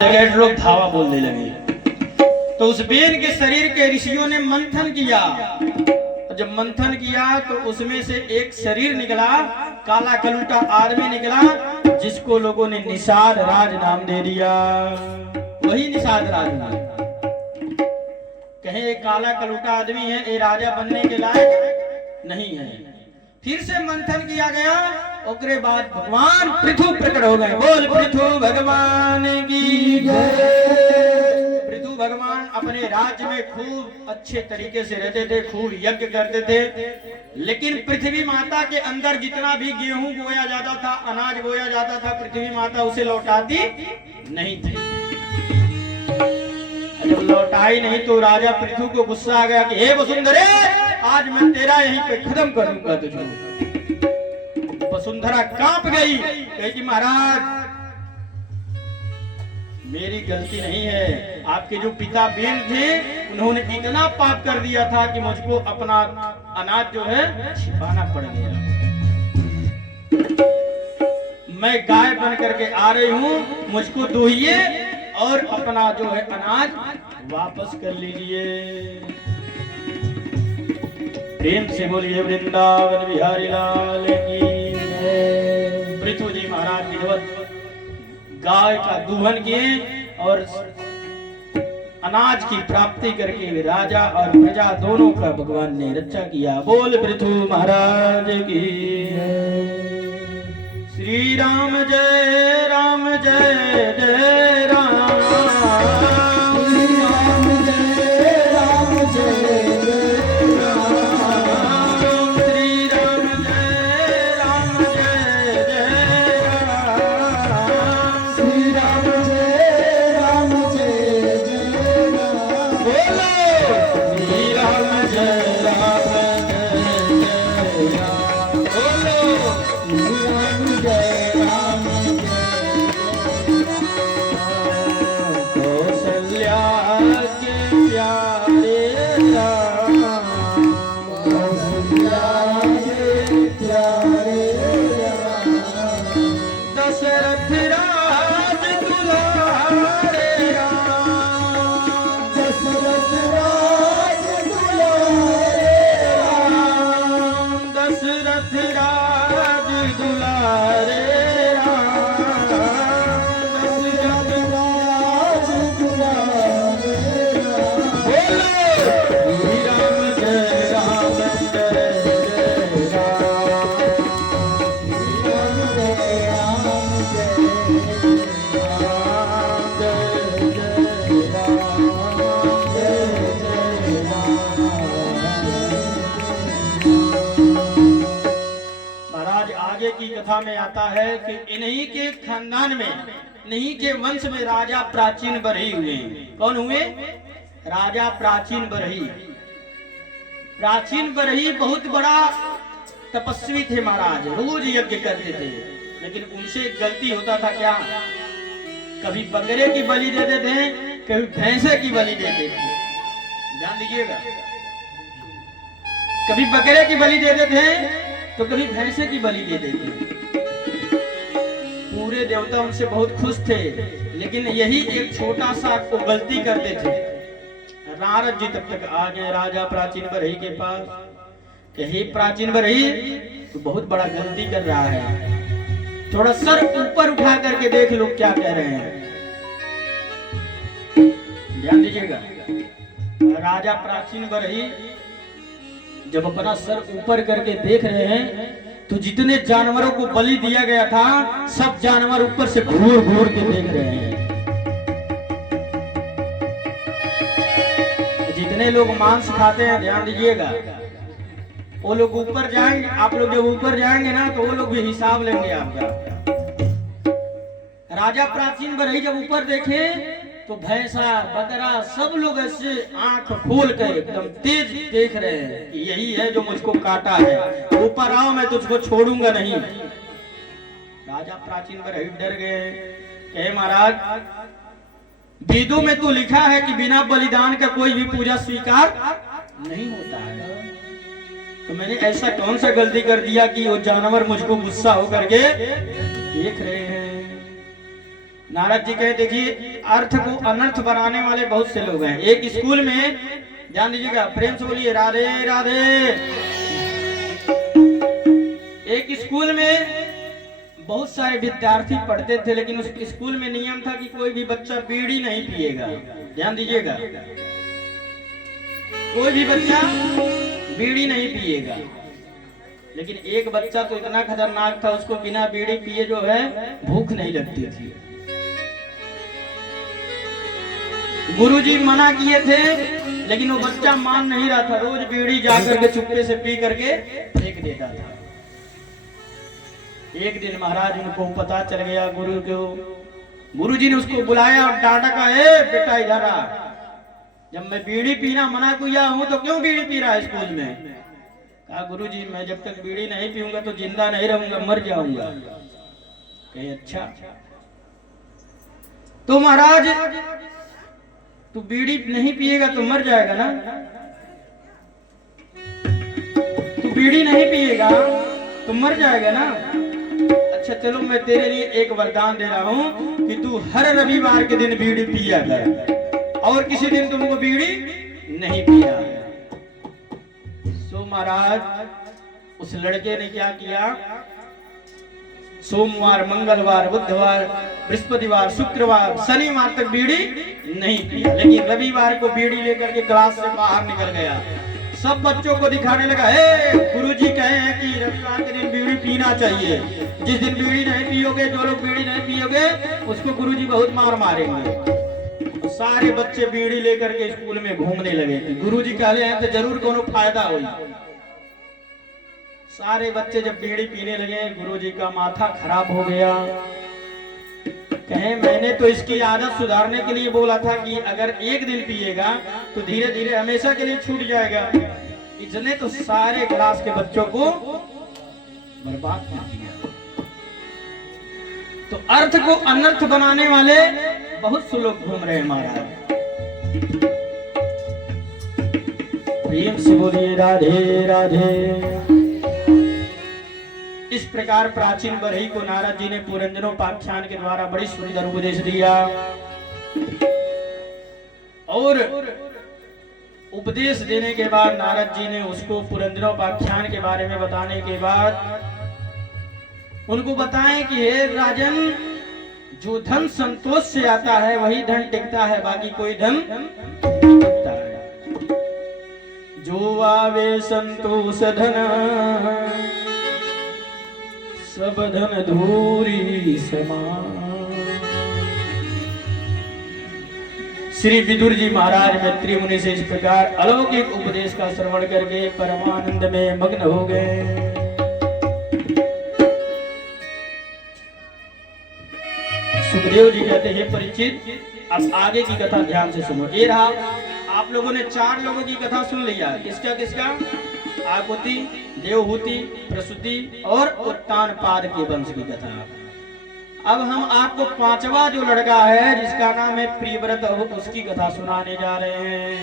लोग धावा बोलने लगे। तो उस बेन के शरीर के ऋषियों ने मंथन किया। जब मंथन किया तो उसमें से एक शरीर निकला, काला कलूटा आदमी निकला, जिसको लोगों ने निषाद राज नाम दे दिया। वही निषाद राज नाम। कहे एक काला कलूटा आदमी है, ये राजा बनने के लायक नहीं है। फिर से मंथन किया गया। उसके बाद भगवान पृथु प्रकट हो गए। बोल पृथु भगवान की जय। पृथु भगवान अपने राज्य में खूब अच्छे तरीके से रहते थे, खूब यज्ञ करते थे। लेकिन पृथ्वी माता के अंदर जितना भी गेहूं बोया जाता था, अनाज बोया जाता था, पृथ्वी माता उसे लौटाती नहीं थी। जब लौटाई नहीं तो राजा पृथु को गुस्सा आ गया कि हे वसुंधरे, आज मैं तेरा यहीं पे खत्म करूंगा तुझको। वसुंधरा कांप गई, कही कि महाराज मेरी गलती नहीं है। आपके जो पिता बेन थे उन्होंने इतना पाप कर दिया था कि मुझको अपना अनाज जो है छिपाना पड़ गया। मैं गाय बन करके आ रही हूँ, मुझको दुहिए और अपना जो है अनाज वापस कर लीजिए। प्रेम से बोलिए वृंदावन बिहारी लाल की जय। पृथु जी महाराज विधिवत गाय का दूहन किए और अनाज की प्राप्ति करके राजा और प्रजा दोनों का भगवान ने रक्षा किया। बोल पृथु महाराज की श्री राम जय राम जय जय राम। में आता है कि इन्हीं के खानदान में, इन्हीं के वंश में राजा प्राचीन बरही हुए। कौन हुए? राजा प्राचीन बरही। प्राचीन बरही बहुत बड़ा तपस्वी थे महाराज, रोज यज्ञ करते थे। लेकिन उनसे गलती होता था क्या, कभी बकरे की बलि देते थे, कभी भैंसे की बलि देते थे। ध्यान दीजिएगा, कभी बकरे की बलि देते थे तो कभी भैंसे की बलि देते थे। पूरे देवता उनसे बहुत खुश थे, लेकिन यही एक छोटा सा को गलती करते थे। नारद जी तब तक आ गए राजा प्राचीन बरही के पास कि हे प्राचीन बरही, तो बहुत बड़ा गलती कर रहा है, थोड़ा सर ऊपर उठा करके देख लो क्या कह रहे हैं। ध्यान दीजिएगा, राजा प्राचीन बरही जब अपना सर ऊपर करके देख रहे हैं तो जितने जानवरों को बलि दिया गया था सब जानवर ऊपर से घूर घूर के देख रहे हैं। जितने लोग मांस खाते हैं, ध्यान दीजिएगा, वो लोग ऊपर जाएंगे। आप लोग जब ऊपर जाएंगे ना तो वो लोग भी हिसाब लेंगे आपका। राजा प्राचीन बरही जब ऊपर देखे तो भैंसा बकरा सब लोग ऐसे आंख खोल कर एकदम तेज देख रहे हैं कि यही है जो मुझको काटा है, ऊपर आओ मैं तुझको छोड़ूंगा नहीं। राजा प्राचीन बरही डर गए, कहे महाराज वेदों में तो लिखा है कि बिना बलिदान का कोई भी पूजा स्वीकार नहीं होता है, तो मैंने ऐसा कौन सा गलती कर दिया कि वो जानवर मुझको गुस्सा होकर के देख रहे हैं। नारद जी कहे देखिए अर्थ को अनर्थ बनाने वाले बहुत से लोग हैं। एक स्कूल में, ध्यान दीजिएगा, प्रेम से बोलिए राधे राधे। एक स्कूल में बहुत सारे विद्यार्थी पढ़ते थे, लेकिन उस स्कूल में नियम था कि कोई भी बच्चा बीड़ी नहीं पिएगा। ध्यान दीजिएगा, कोई भी बच्चा बीड़ी नहीं पिएगा। लेकिन एक बच्चा तो इतना खतरनाक था, उसको बिना बीड़ी पिए जो है भूख नहीं लगती थी। गुरुजी मना किए थे, लेकिन वो बच्चा मान नहीं रहा था। रोज बीड़ी जाकर के चुपके से पी करके फेंक देता था। एक दिन महाराज उनको पता चल गया गुरु को। गुरुजी ने उसको बुलाया और डांटा, का ए बेटा इधर आ, जब मैं बीड़ी पीना मना किया हूं तो क्यों बीड़ी पी रहा है स्कूल में? कहा गुरुजी मैं जब तक बीड़ी नहीं पीऊंगा तो जिंदा नहीं रहूंगा, मर जाऊंगा। कहे अच्छा, तो महाराज तू बीड़ी नहीं पिएगा तो मर जाएगा ना? तू बीड़ी नहीं पिएगा तो मर जाएगा ना? अच्छा चलो मैं तेरे लिए एक वरदान दे रहा हूं कि तू हर रविवार के दिन बीड़ी पिया कर और किसी दिन तुमको बीड़ी नहीं पिया। सो महाराज उस लड़के ने क्या किया, सोमवार, मंगलवार, बुधवार, बृहस्पतिवार, शुक्रवार, शनिवार तक बीड़ी नहीं पिया। लेकिन रविवार को बीड़ी लेकर के क्लास से बाहर निकल गया। सब बच्चों को दिखाने लगा, हे गुरुजी कहे हैं कि रविवार के दिन बीड़ी पीना चाहिए। जिस दिन बीड़ी नहीं पियोगे, जो लोग बीड़ी नहीं पियोगे उसको गुरुजी बहुत मार मारेंगे। तो सारे बच्चे बीड़ी लेकर के स्कूल में घूमने लगे। गुरुजी कहले हैं तो जरूर कोनो फायदा होई। सारे बच्चे जब बीड़ी पीने लगे, गुरुजी का माथा खराब हो गया। कहे मैंने तो इसकी आदत सुधारने के लिए बोला था कि अगर एक दिन पिएगा तो धीरे धीरे हमेशा के लिए छूट जाएगा। इसने तो सारे क्लास के बच्चों को बर्बाद कर दिया। तो अर्थ को अनर्थ बनाने वाले बहुत से लोग घूम रहे हैं महाराज। प्रेम से बोलिए राधे राधे। इस प्रकार प्राचीन बरही को नारद जी ने पुरंजनोपाख्यान के द्वारा बड़ी सुंदर उपदेश दिया। और उपदेश देने के बाद नारद जी ने उसको पुरंजनोपाख्यान के बारे में बताने के बाद उनको बताएं कि हे राजन, जो धन संतोष से आता है वही धन टिकता है, बाकी कोई धन नहीं टिकता है। जो आवे संतोष धन सब धन धूरी समान। श्री विदुर जी महाराज मैत्री मुनि से इस प्रकार अलौकिक उपदेश का श्रवण करके परमानंद में मग्न हो गए। सुखदेव जी कहते हैं परीक्षित, अब आगे की कथा ध्यान से सुनो। ये रहा, आप लोगों ने 4 लोगों की कथा सुन लिया। किसका किसका? आकुति, देवहूति, प्रसूति और उत्तानपाद के वंश की कथा। अब हम आपको 5वां जो लड़का है जिसका नाम है प्रियव्रत, उसकी कथा सुनाने जा रहे हैं।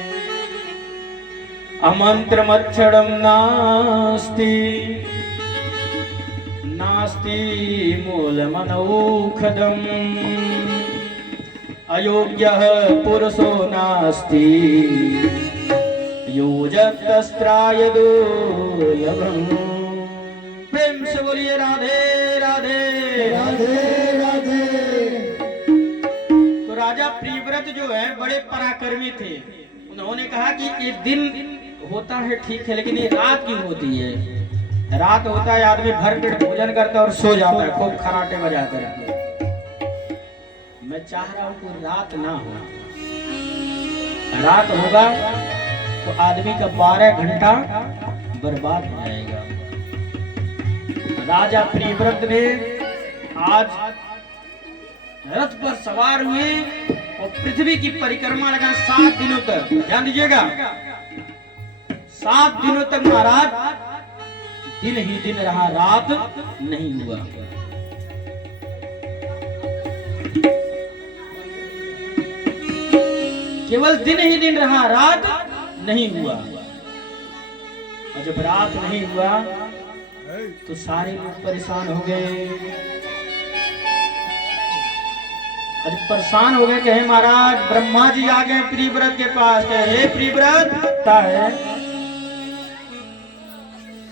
अमंत्रमक्षरम नास्ति नास्ति मूलमनौषधम् अयोग्यः पुरुषो नास्ति योजतस्त्राय दुर्लभम्। प्रेम से बोलिए राधे राधे राधे राधे। तो राजा प्रियव्रत जो है बड़े पराक्रमी थे। उन्होंने कहा कि एक दिन होता है ठीक है, लेकिन ये रात क्यों होती है? रात होता है आदमी भर पेट भोजन करता है और सो जाता है खूब खराटे बजा करके। मैं चाह रहा हूं कि रात ना हो। रात होगा तो आदमी का 12 घंटा बर्बाद हो जाएगा। राजा प्रियव्रत ने आज रथ पर सवार हुए और पृथ्वी की परिक्रमा लगा 7 दिनों तक। ध्यान दीजिएगा, 7 दिनों तक महाराज दिन ही दिन रहा, रात नहीं हुआ। केवल दिन ही दिन रहा, रात नहीं हुआ। और जब रात नहीं हुआ तो सारे लोग परेशान हो गए। अरे परेशान हो गए, कहे महाराज ब्रह्मा जी आ गए प्रियव्रत के पास, कहे हे प्रियव्रत, क्या है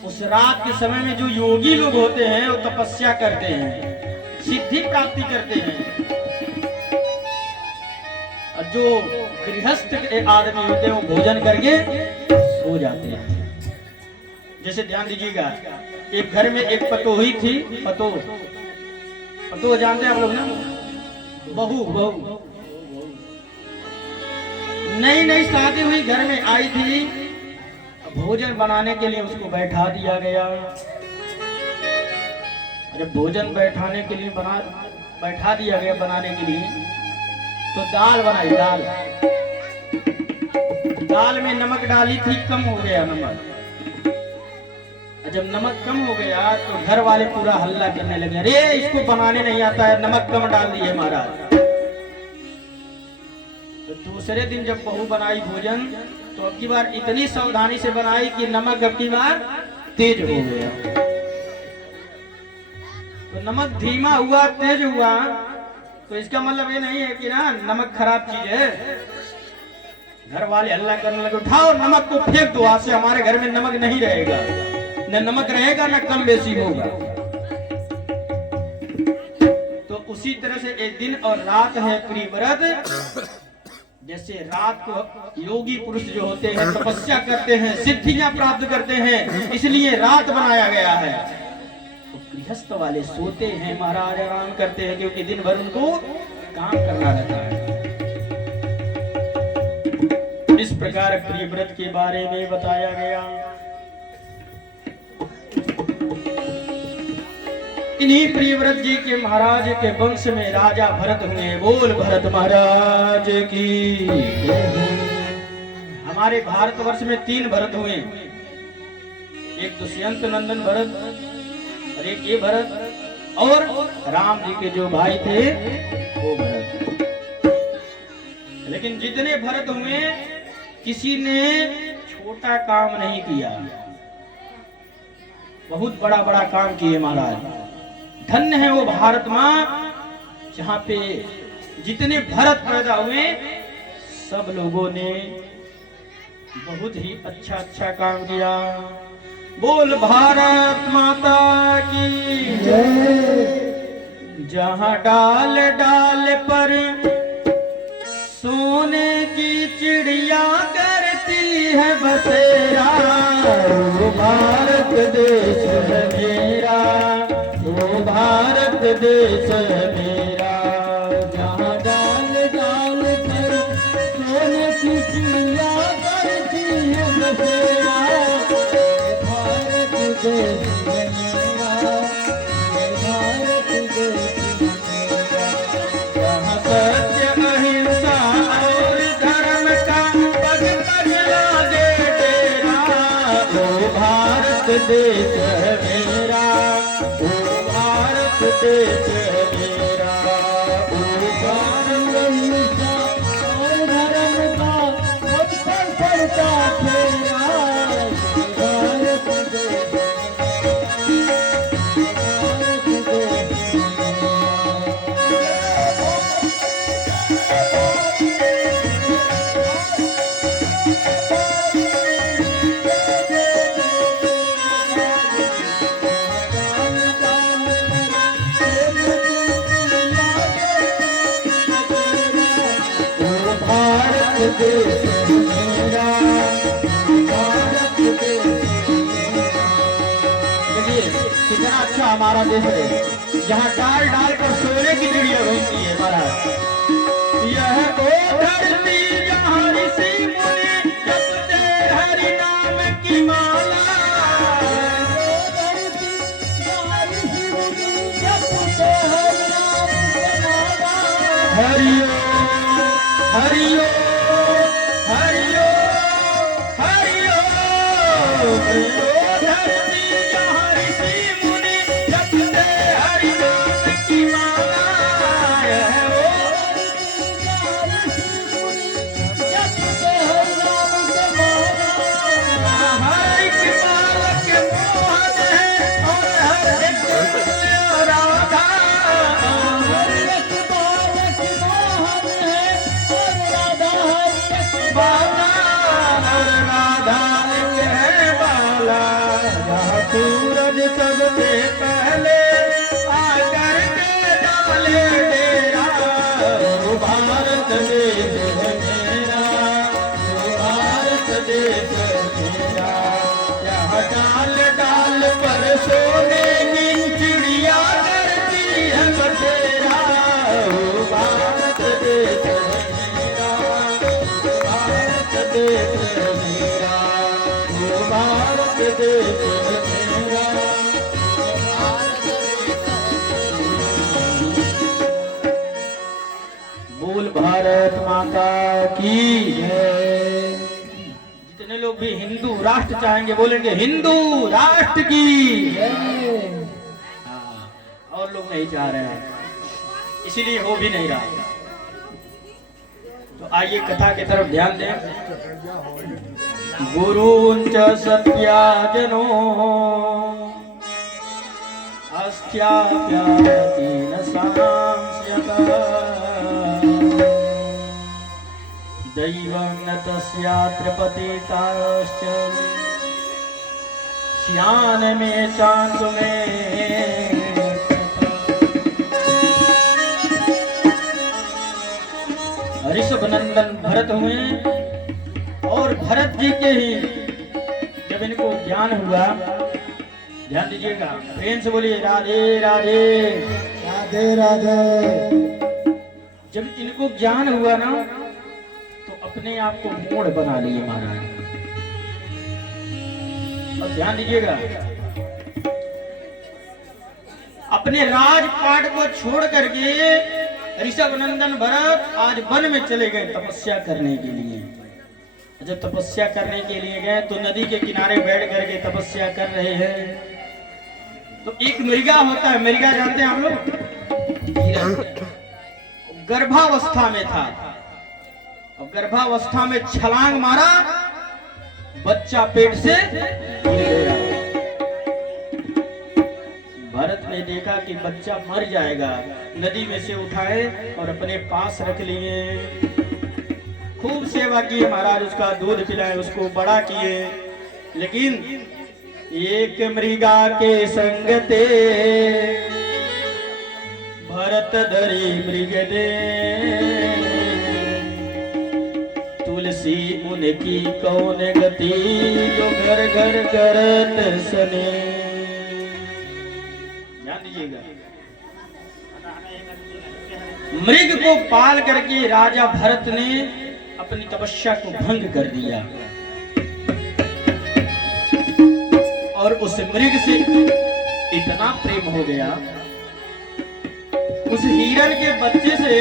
उस रात के समय में जो योगी लोग होते हैं वो तपस्या करते हैं, सिद्धि प्राप्ति करते हैं, और जो गृहस्थ आदमी होते हैं वो भोजन करके सो जाते हैं। जैसे ध्यान दीजिएगा, एक घर में एक पतोही थी, पतो जानते हैं आप लोग ना, बहू नई नई शादी हुई घर में आई थी, भोजन बनाने के लिए उसको बैठा दिया गया। जब भोजन बैठाने के लिए बैठा दिया गया बनाने के लिए, तो दाल बनाई, दाल में नमक डाली थी, कम हो गया नमक। जब नमक कम हो गया तो घर वाले पूरा हल्ला करने लगे, अरे इसको बनाने नहीं आता है, नमक कम डाल दिए महाराज। तो दूसरे दिन जब बहू बनाई भोजन, तो अब की बार इतनी सावधानी से बनाई कि नमक अब की बार तेज हो गया। तो नमक धीमा हुआ, तेज हुआ, तो इसका मतलब ये नहीं है कि ना नमक खराब चीज है। घर वाले हल्ला करने लगे, उठाओ नमक को फेंक दो, आज से हमारे घर में नमक नहीं रहेगा, न नमक रहेगा न कम बेसी होगा। तो उसी तरह से एक दिन और रात है प्रियव्रत। जैसे रात को योगी पुरुष जो होते हैं तपस्या करते हैं, सिद्धियां प्राप्त करते हैं, इसलिए रात बनाया गया है। तो गृहस्थ वाले सोते हैं महाराज, आराम करते हैं, क्योंकि दिन भर उनको काम करना रहता है। इस प्रकार प्रियव्रत के बारे में बताया गया। इन्हीं प्रियव्रत जी के महाराज के वंश में राजा भरत हुए। बोल भरत महाराज की। हमारे भारतवर्ष में 3 भरत हुए, एक दुष्यंत नंदन भरत और एक ये भरत, और राम जी के जो भाई थे वो भरत। लेकिन जितने भरत हुए किसी ने छोटा काम नहीं किया, बहुत बड़ा बड़ा काम किए महाराज। धन्य है वो भारत माँ जहाँ पे जितने भरत पैदा हुए सब लोगों ने बहुत ही अच्छा अच्छा काम किया। बोल भारत माता की जय। जहाँ डाल डाल पर सोने की चिड़िया करती है बसेरा, वो भारत देश है मेरा, वो भारत देश है मेरा। जहाँ डाल डाल पर सोने की चिड़िया करती है बसेरा, भारत देश है मेरा, भारत देश है मेरा। जहाँ सत्य अहिंसा और धर्म का पग पग लागे डेरा, वो भारत देश है मेरा, देश है मेरा। वो भारत अहिंसा और धर्म का पग पग पड़ता फेरा, भारत देश, भारत देश। देश मेरा, भारत देश। देखिए कितना अच्छा हमारा देश है, जहाँ डाल डाल कर सोने की चिड़िया घूमती है महाराज। यह वो धरती जहाँ ऋषि मुनि जपते हरि नाम की माला, हरिओ हरिओ हरिओ हरिओ। धरती जहाँ ऋषि मुनि जपते हरि नाम की माला, है वो जपते हरि नाम की माला। हर एक बालक मोहन है और हर एक राधा, हर एक बालक से पहले आकर के डाले डेरा। वो भारत देश है मेरा, वो भारत देश है मेरा। यहाँ डाल डाल पर सोने की चिड़िया करती है बसेरा। वो भारत देश है मेरा, भारत देश है मेरा, वो भारत देश है मेरा। बोल भारत माता की जय। जितने लोग भी हिंदू राष्ट्र चाहेंगे बोलेंगे हिंदू राष्ट्र की जय। हाँ, और लोग नहीं चाह रहे हैं, इसीलिए हो भी नहीं रहा। तो आइए कथा की तरफ ध्यान दें। गुरुंच सत्याजनो अस्त्याप्यातीन सांस्यतः। दैवं न तस्यात्र पतिताश्च स्यान में चांस में। ऋषभ नंदन भरत हुए और भरत जी के ही जब इनको ज्ञान हुआ, ध्यान दीजिएगा, प्रेम से बोलिए राधे राधे राधे राधे। जब इनको ज्ञान हुआ ना तो अपने आप को मूढ़ बना लिए महाराज। और ध्यान दीजिएगा, अपने राजपाट को छोड़ करके ऋषभ नंदन भरत आज वन में चले गए तपस्या करने के लिए। जब तपस्या करने के लिए गए तो नदी के किनारे बैठ करके तपस्या कर रहे हैं। तो एक मृगा होता है, मृगा जानते हैं आप लोग, गर्भावस्था में था। और गर्भावस्था में छलांग मारा, बच्चा पेट से गिर गया। भरत ने देखा कि बच्चा मर जाएगा, नदी में से उठाए और अपने पास रख लिए। खूब सेवा की महाराज, उसका दूध पिलाए, उसको बड़ा किए। लेकिन एक मृगा के संगते भरत धरी मृग दे। तुलसी उनकी कौन गति, जो घर घर करत सने। ध्यान दीजिएगा, मृग को पाल करके राजा भरत ने अपनी तपस्या को भंग कर दिया और उस मृग से इतना प्रेम हो गया, उस हिरण के बच्चे से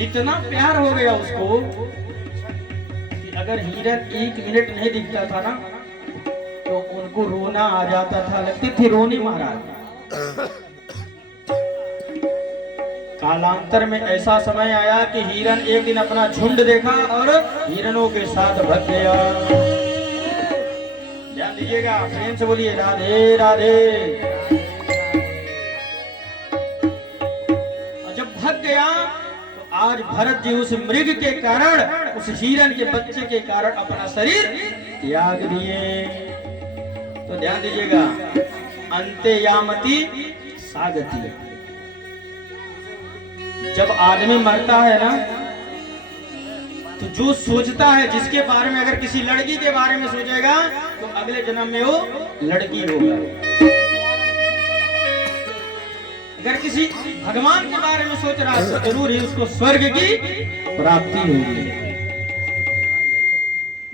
इतना प्यार हो गया उसको कि अगर हिरण एक मिनट नहीं दिखता था ना तो उनको रोना आ जाता था, लगती थी रोनी महाराज। कालांतर में ऐसा समय आया कि हिरण एक दिन अपना झुंड देखा और हिरणों के साथ भाग गया। ध्यान दीजिएगा, प्रेम से बोलिए राधे राधे। और जब भाग गया तो आज भरत जी उस मृग के कारण, उस हिरण के बच्चे के कारण अपना शरीर त्याग दिए। तो ध्यान दीजिएगा, अंते यामति सागति। जब आदमी मरता है ना तो जो सोचता है, जिसके बारे में, अगर किसी लड़की के बारे में सोचेगा तो अगले जन्म में वो लड़की होगा। अगर किसी भगवान के बारे में सोच रहा है तो जरूर ही उसको स्वर्ग की प्राप्ति होगी।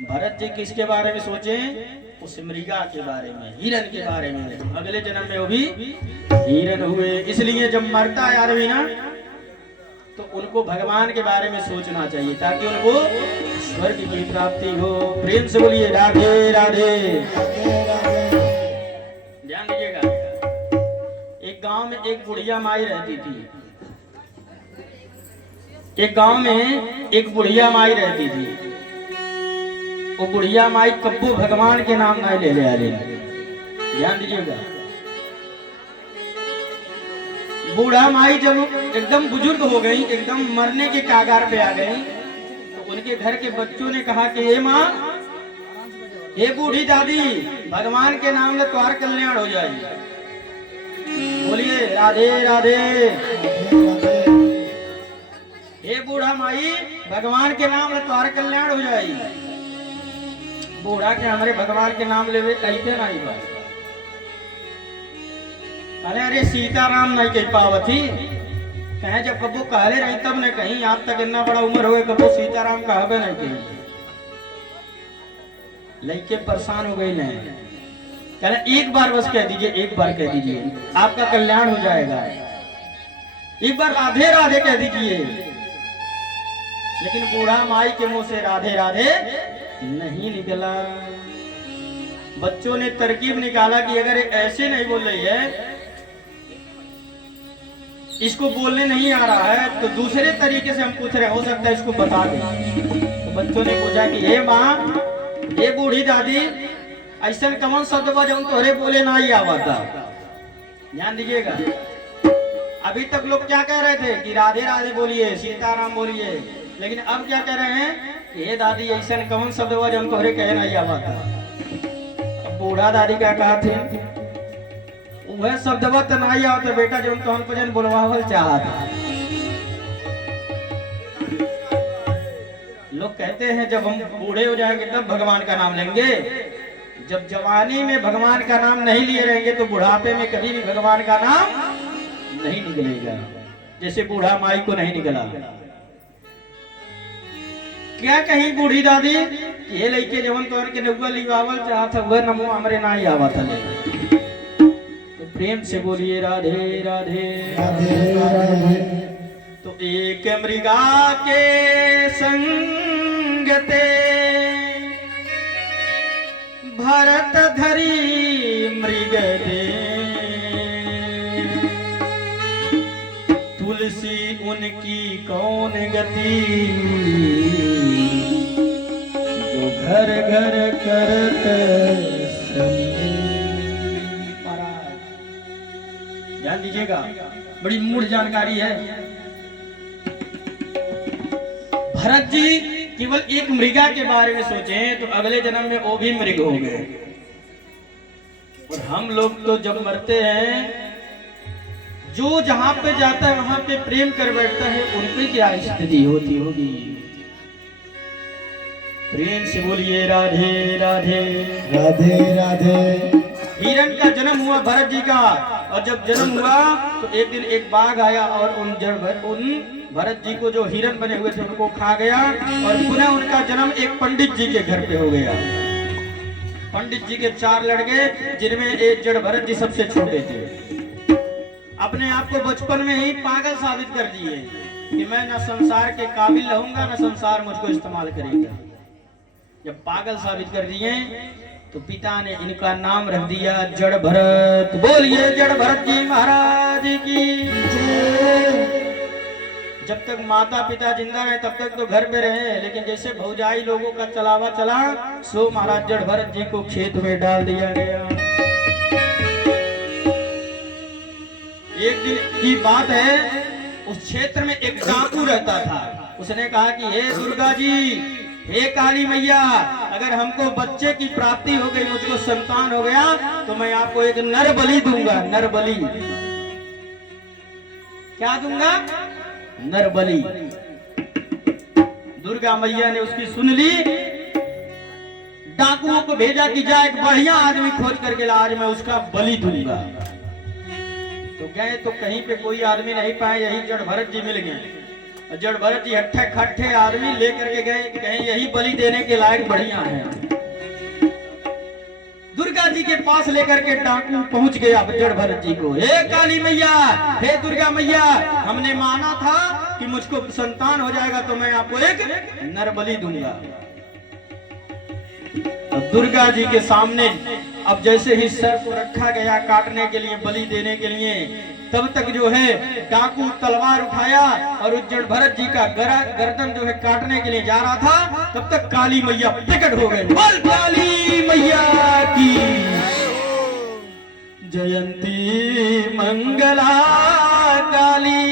भरत जी किसके बारे में सोचे? उस मृगा के बारे में, हिरण के बारे में। अगले जन्म में वो भी हिरण हुए। इसलिए जब मरता है आदमी ना तो उनको भगवान के बारे में सोचना चाहिए ताकि उनको स्वर्ग की प्राप्ति हो। प्रेम से बोलिए राधे राधे। ध्यान दीजिएगा, एक गांव में एक बुढ़िया माई रहती थी। एक गांव में एक बुढ़िया माई रहती थी। वो बुढ़िया माई कब्बू भगवान के नाम नहीं ले ले आ रही। ध्यान दीजिएगा, बूढ़ा माई जब एकदम बुजुर्ग हो गई, एकदम मरने के कागार पे आ गई, तो उनके घर के बच्चों ने कहा कि हे माँ, हे बूढ़ी दादी, भगवान के नाम में तुम्हारा कल्याण हो जाए। बोलिए राधे राधे। हे बूढ़ा माई, भगवान के नाम में तुम्हारा कल्याण हो जाए। बूढ़ा के हमारे भगवान के नाम लेवे कहते नहीं बस। अरे सीताराम नहीं कह पावती, कहे जब कबो कहले रही तब ने कहीं, आप तक इतना बड़ा उम्र हो कबो सीताराम कहबे नहीं कही। लड़के परेशान हो गई नहीं, कहले एक बार बस कह दीजिए, एक बार कह दीजिए, आपका कल्याण हो जाएगा। एक बार राधे राधे कह दीजिए। लेकिन बूढ़ा माई के मुंह से राधे राधे नहीं निकला। बच्चों ने तरकीब निकाला कि अगर ऐसे नहीं बोल रही है, इसको बोलने नहीं आ रहा है, तो दूसरे तरीके से हम पूछ रहे, हो सकता है इसको बता दें। तो बच्चों ने पूछा कि हे माँ, हे बूढ़ी दादी, ऐसा कौन शब्द बा जो तोहरे बोले ना ही आवा था। ध्यान दीजिएगा, अभी तक लोग क्या कह रहे थे कि राधे राधे बोलिए, सीताराम बोलिए, लेकिन अब क्या कह रहे हैं कि हे दादी, ऐसा कौन शब्द बा जो तोहरे कहे नहीं आवा था। अब बूढ़ा दादी क्या कहा थे, वह शब्द तो नहीं आओ तो बेटा जो तो हमको जन बोलवावल चाहता। लोग कहते हैं जब हम बूढ़े हो जाएंगे तब भगवान का नाम लेंगे। जब जवानी में भगवान का नाम नहीं लिए रहेंगे तो बुढ़ापे में कभी भी भगवान का नाम नहीं निकलेगा, जैसे बूढ़ा माई को नहीं निकला। क्या कहीं बूढ़ी दादी, ये लड़के जवन तोहर के नौवा लिवावल चाहता, वह नमो हमरे ना ही आवा था। प्रेम से बोलिए राधे राधे राधे राधे। तो एक मृगा के संगते भरत धरी मृग दे, तुलसी उनकी कौन गति, जो घर घर करत ध्यान दीजिएगा, बड़ी मूल जानकारी है। भरत जी केवल एक मृगा के बारे में सोचें तो अगले जन्म में वो भी मृग हो गए। और हम लोग तो जब मरते हैं, जो जहां पे जाता है वहां पे प्रेम कर बैठता है, उनकी क्या स्थिति होती होगी। प्रेम से बोलिए राधे राधे राधे राधे। हिरण का जन्म हुआ भरत जी का, और जब जन्म हुआ तो एक दिन एक बाघ आया और उन भरत जी को जो हिरण बने हुए थे उनको खा गया, और पुनः उनका जन्म एक पंडित जी के घर पे हो गया। पंडित जी के 4 लड़के, जिनमें एक जड़ भरत जी सबसे छोटे थे। अपने आप को बचपन में ही पागल साबित कर दिए कि मैं न संसार के काबिल रहूंगा, न संसार मुझको इस्तेमाल करेगा। जब पागल साबित कर दिए तो पिता ने इनका नाम रख दिया जड़ भरत। बोलिए जड़ भरत जी महाराज की। जब तक माता पिता जिंदा रहे तब तक तो घर पे रहे, लेकिन जैसे भौजाई लोगों का चलावा चला, सो महाराज जड़ भरत जी को खेत में डाल दिया गया। एक दिन की बात है, उस क्षेत्र में एक डाकू रहता था। उसने कहा कि हे दुर्गा जी, हे काली मैया, अगर हमको बच्चे की प्राप्ति हो गई, मुझको संतान हो गया, तो मैं आपको एक नर बलि दूंगा। नर बलि क्या दूंगा? नर बलि। दुर्गा मैया ने उसकी सुन ली, डाकुओं को भेजा कि जा एक बढ़िया आदमी खोज करके ला, आज मैं उसका बलि दूंगा। तो गए तो कहीं पे कोई आदमी नहीं पाए, यही जड़ भरत जी मिल गए। जड़ भरत जी हट्ठे खट्ठे आदमी लेकर के गए, कहीं यही बलि देने के लायक बढ़िया है। दुर्गा जी के पास लेकर के डाकू पहुंच गया जड़ भरत जी को। हे काली मैया, हे दुर्गा मैया, हमने माना था कि मुझको संतान हो जाएगा तो मैं आपको एक नर बलि दूंगा। तो दुर्गा जी के सामने अब जैसे ही सर को रखा गया काटने के लिए, बलि देने के लिए, तब तक जो है डाकू तलवार उठाया और जड़ भरत जी का गर्दन जो है काटने के लिए जा रहा था, तब तक काली मैया प्रकट हो गई। बोल काली मैया की जयंती मंगला काली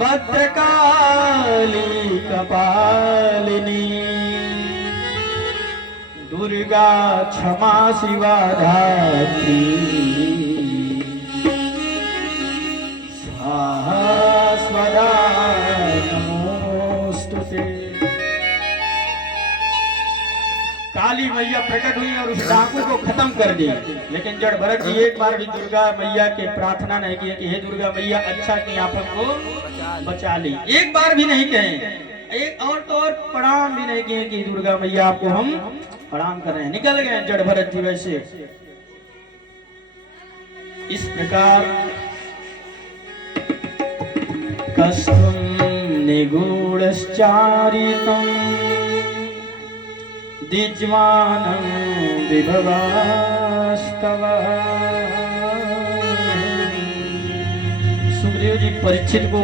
भद्रकाली कपालिनी दुर्गा क्षमा शिवा धात्री स्वाहा स्वदा नमोस्तुते। काली मैया प्रकट हुई और उस डाकू को खत्म कर दी, लेकिन जड़ भरत जी एक बार भी दुर्गा मैया के प्रार्थना नहीं की कि हे दुर्गा मैया अच्छा कि आप हमको बचा ली, एक बार भी नहीं कहे। एक और तो और प्रणाम भी नहीं किए कि दुर्गा मैया आपको हम प्रणाम कर रहे हैं, निकल गए जड़ भरत जी वैसे। इस प्रकार कस्तुम निगूढ़श्चारितम दिज्वानं विभवास्तव। सुखदेव जी परीक्षित को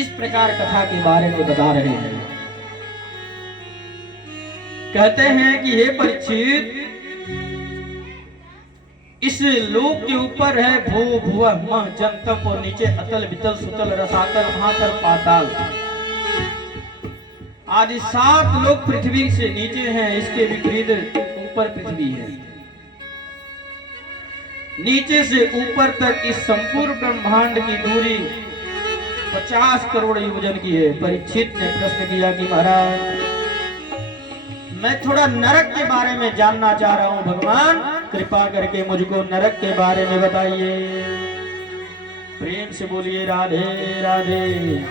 इस प्रकार कथा के बारे में बता रहे हैं। कहते हैं कि हे परीक्षित, इस लोक के ऊपर है भू भुवः मह जंतप और नीचे अतल वितल सुतल रसातल महातल पाताल आदि 7 लोग पृथ्वी से नीचे हैं, इसके विपरीत ऊपर पृथ्वी है। नीचे से ऊपर तक इस संपूर्ण ब्रह्मांड की दूरी 50 करोड़ योजन की है। परीक्षित ने प्रश्न किया कि महाराज मैं थोड़ा नरक के बारे में जानना चाह रहा हूं, भगवान कृपा करके मुझको नरक के बारे में बताइए। प्रेम से बोलिए राधे राधे।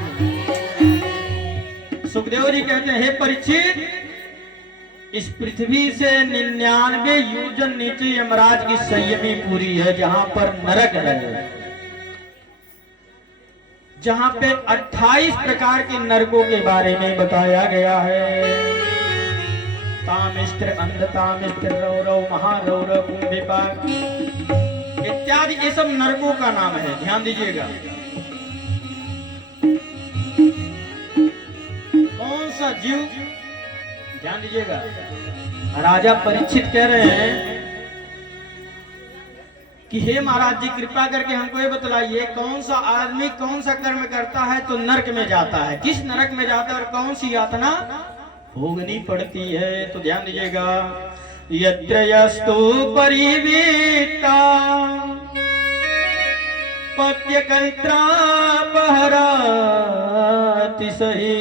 सुखदेव जी कहते हैं हे परीक्षित, इस पृथ्वी से 99 योजन नीचे यमराज की संयमी पूरी है, जहां पर नरक है, जहां पे 28 प्रकार के नरकों के बारे में बताया गया है। तामिस्त्र अंध तामिस्त्र रौरव महारौरव कुंभिपाक इत्यादि ये सब नरकों का नाम है, ध्यान दीजिएगा। कौन सा जीव, ध्यान दीजिएगा, राजा परीक्षित कह रहे हैं कि हे महाराज जी कृपा करके हमको ये बतलाइए कौन सा आदमी कौन सा कर्म करता है तो नरक में जाता है, किस नरक में जाता है और कौन सी यातना भोगनी पड़ती है। तो ध्यान दीजिएगा, यत्र यस्तु परिवीता पत्यकंत्रापहराति सही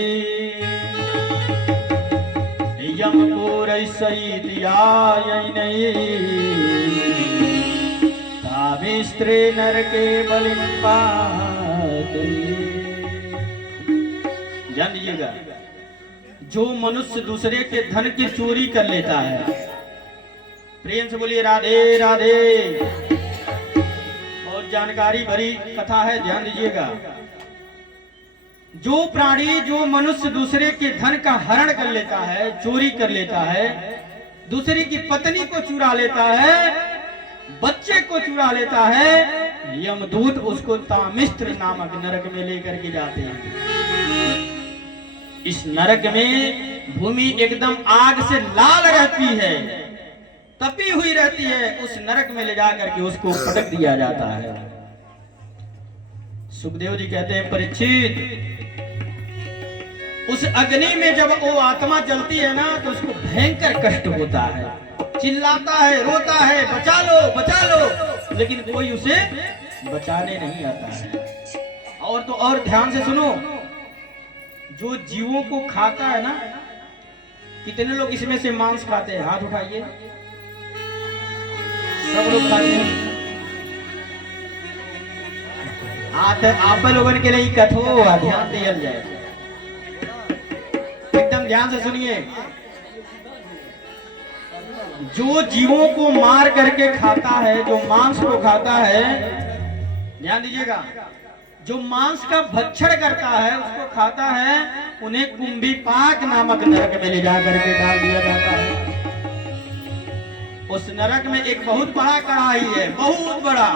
यमपुरै सहितयायनै तामिस्त्रे नरके बलिं पातये। जान लीजिएगा, जो मनुष्य दूसरे के धन की चोरी कर लेता है, प्रेम से बोलिए राधे राधे। बहुत जानकारी भरी कथा है, ध्यान दीजिएगा। जो प्राणी, जो मनुष्य दूसरे के धन का हरण कर लेता है, चोरी कर लेता है, दूसरे की पत्नी को चुरा लेता है, बच्चे को चुरा लेता है, यमदूत उसको तामिस्त्र नामक नरक में लेकर के जाते हैं। इस नरक में भूमि एकदम आग से लाल रहती है, तपी हुई रहती है, उस नरक में ले जाकर के उसको पटक दिया जाता है। सुखदेव जी कहते हैं परीक्षित, उस अग्नि में जब वो आत्मा जलती है ना तो उसको भयंकर कष्ट होता है, चिल्लाता है, रोता है, बचा लो, लेकिन कोई उसे बचाने नहीं आता है। और तो और ध्यान से सुनो, जो जीवों को खाता है ना, कितने लोग इसमें से मांस खाते हैं, हाथ उठाइए। सब लोग खाते हैं। आप लोगों के लिए कथो ध्यान दिया जाए, एकदम ध्यान से सुनिए। जो जीवों को मार करके खाता है, जो मांस को खाता है, ध्यान दीजिएगा, जो मांस का भक्षण करता है, उसको खाता है, उन्हें कुंभिपाक नामक नरक में ले जाकर के डाल दिया जाता है। उस नरक में एक बहुत बड़ा कढ़ाई है, बहुत बड़ा।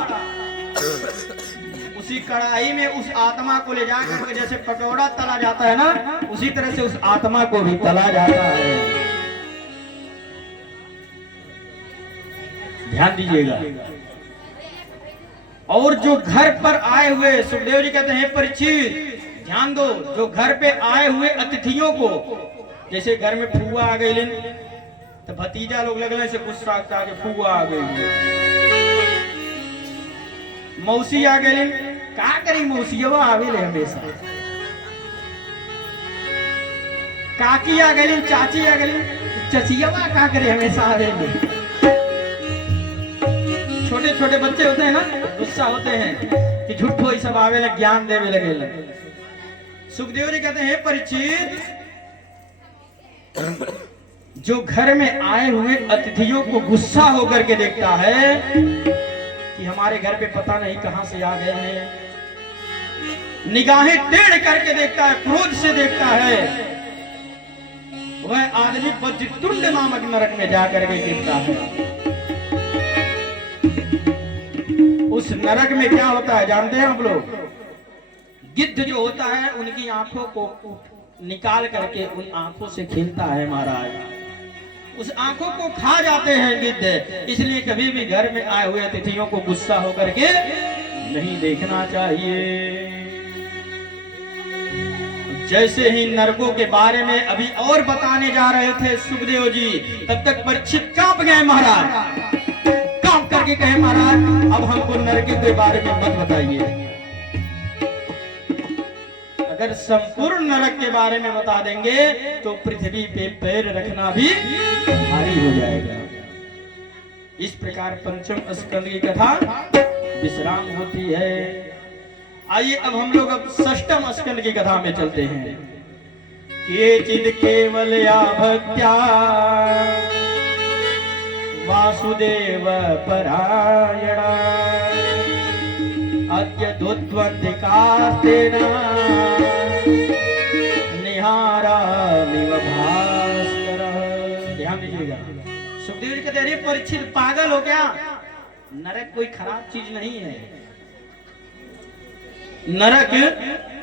उसी कढ़ाई में उस आत्मा को ले जाकर के जैसे पकौड़ा तला जाता है ना, उसी तरह से उस आत्मा को भी तला जाता है। ध्यान दीजिएगा। और जो घर पर आए हुए, सुखदेव जी कहते हैं परीक्षित ध्यान दो, जो घर पे आए हुए अतिथियों को, जैसे घर में फुआ आ गई, तो भतीजा लोग लगले से गुस्सा के फुआ आ गई, मौसी आ गई। का करी मौसियवा आवेले हमेशा, काकी आ गई, चाची आ गई, चचियवा का करे हमेशा आवेले। छोटे छोटे बच्चे होते हैं ना, गुस्सा होते हैं कि झूठो ही सब आवेले, ज्ञान देवे लगे। सुखदेव जी कहते हैं परीक्षित, जो घर में आए हुए अतिथियों को गुस्सा होकर के देखता है कि हमारे घर पे पता नहीं कहां से आ गए हैं, निगाहें टेढ़ करके देखता है, क्रोध से देखता है, वह आदमी वज्रतुंड नामक नरक में जाकर के गिरता है। उस नरक में क्या होता है जानते हैं आप लोग? गिद्ध जो होता है उनकी आंखों को निकाल करके उन आंखों से खेलता है महाराज, उस आंखों को खा जाते हैं गिद्ध। इसलिए कभी भी घर में आए हुए अतिथियों को गुस्सा होकर के नहीं देखना चाहिए। जैसे ही नरकों के बारे में अभी और बताने जा रहे थे सुखदेव जी, तब तक परीक्षित कांप गए महाराज, कांप करके कहे महाराज अब हमको नरक के बारे में मत बताइए, अगर संपूर्ण नरक के बारे में बता देंगे तो पृथ्वी पे पैर रखना भी भारी हो जाएगा। इस प्रकार पंचम स्कंद की कथा विश्राम होती है। आइए अब हम लोग अब षष्ठम स्कंद की कथा में चलते हैं। केचिद केवल या भक्त्या वासुदेव परायणा अद्य दुद्वंदिकार्तेन निहारामिव भास्करः। ध्यान दीजिएगा, सुखदेव जी कहते अरे परीक्षित पागल हो क्या? नरक कोई खराब चीज नहीं है, नरक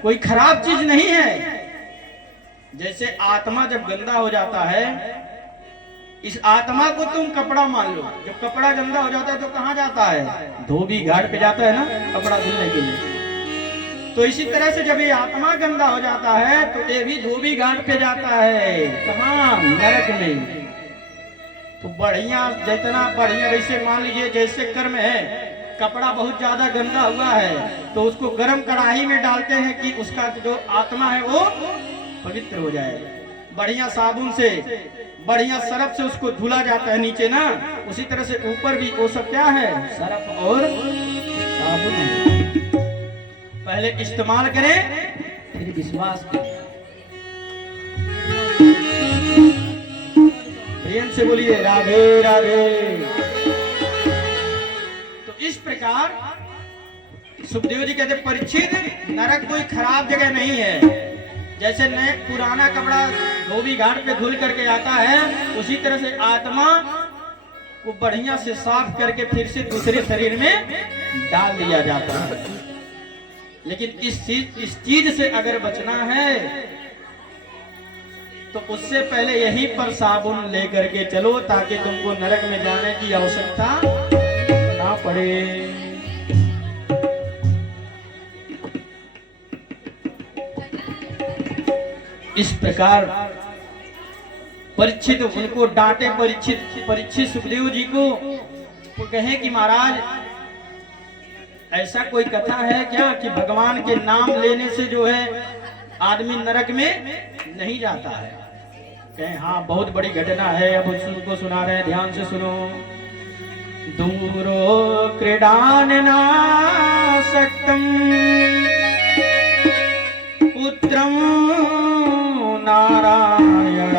कोई खराब चीज नहीं है। जैसे आत्मा जब गंदा हो जाता है, इस आत्मा को तुम कपड़ा मान लो, जब कपड़ा गंदा हो जाता है तो कहाँ जाता है? धोबी घाट पे जाता है ना कपड़ा धुलने के लिए। तो इसी तरह से जब ये आत्मा गंदा हो जाता है तो ये भी धोबी घाट पे जाता है। कहाँ? नरक में। तो बढ़िया, जितना बढ़िया, वैसे मान लीजिए जैसे कर्म है, कपड़ा बहुत ज्यादा गंदा हुआ है तो उसको गर्म कढ़ाई में डालते हैं कि उसका जो आत्मा है वो पवित्र हो जाए। बढ़िया साबुन से, बढ़िया सरफ से उसको धुला जाता है नीचे ना, उसी तरह से ऊपर भी वो सब क्या है? सरफ और साबुन है। पहले इस्तेमाल करें फिर विश्वास करें। प्रेम से बोलिए राधे राधे। तो इस प्रकार सुखदेव जी कहते परीक्षित नरक कोई खराब जगह नहीं है। जैसे नए पुराना कपड़ा धोबी घाट पे धुल करके आता है, उसी तरह से आत्मा को बढ़िया से साफ करके फिर से दूसरे शरीर में डाल दिया जाता है। लेकिन इस चीज से अगर बचना है तो उससे पहले यहीं पर साबुन लेकर के चलो, ताकि तुमको नरक में जाने की आवश्यकता ना पड़े। इस प्रकार परीक्षित उनको डांटे, परीक्षित सुखदेव जी को कहे कि महाराज ऐसा कोई कथा है क्या कि भगवान के नाम लेने से जो है आदमी नरक में नहीं जाता है? कहे हाँ बहुत बड़ी घटना है, अब उनको सुना रहे हैं, ध्यान से सुनो। दूरो क्रीडान नासक्तम पुत्रम नारायणांगम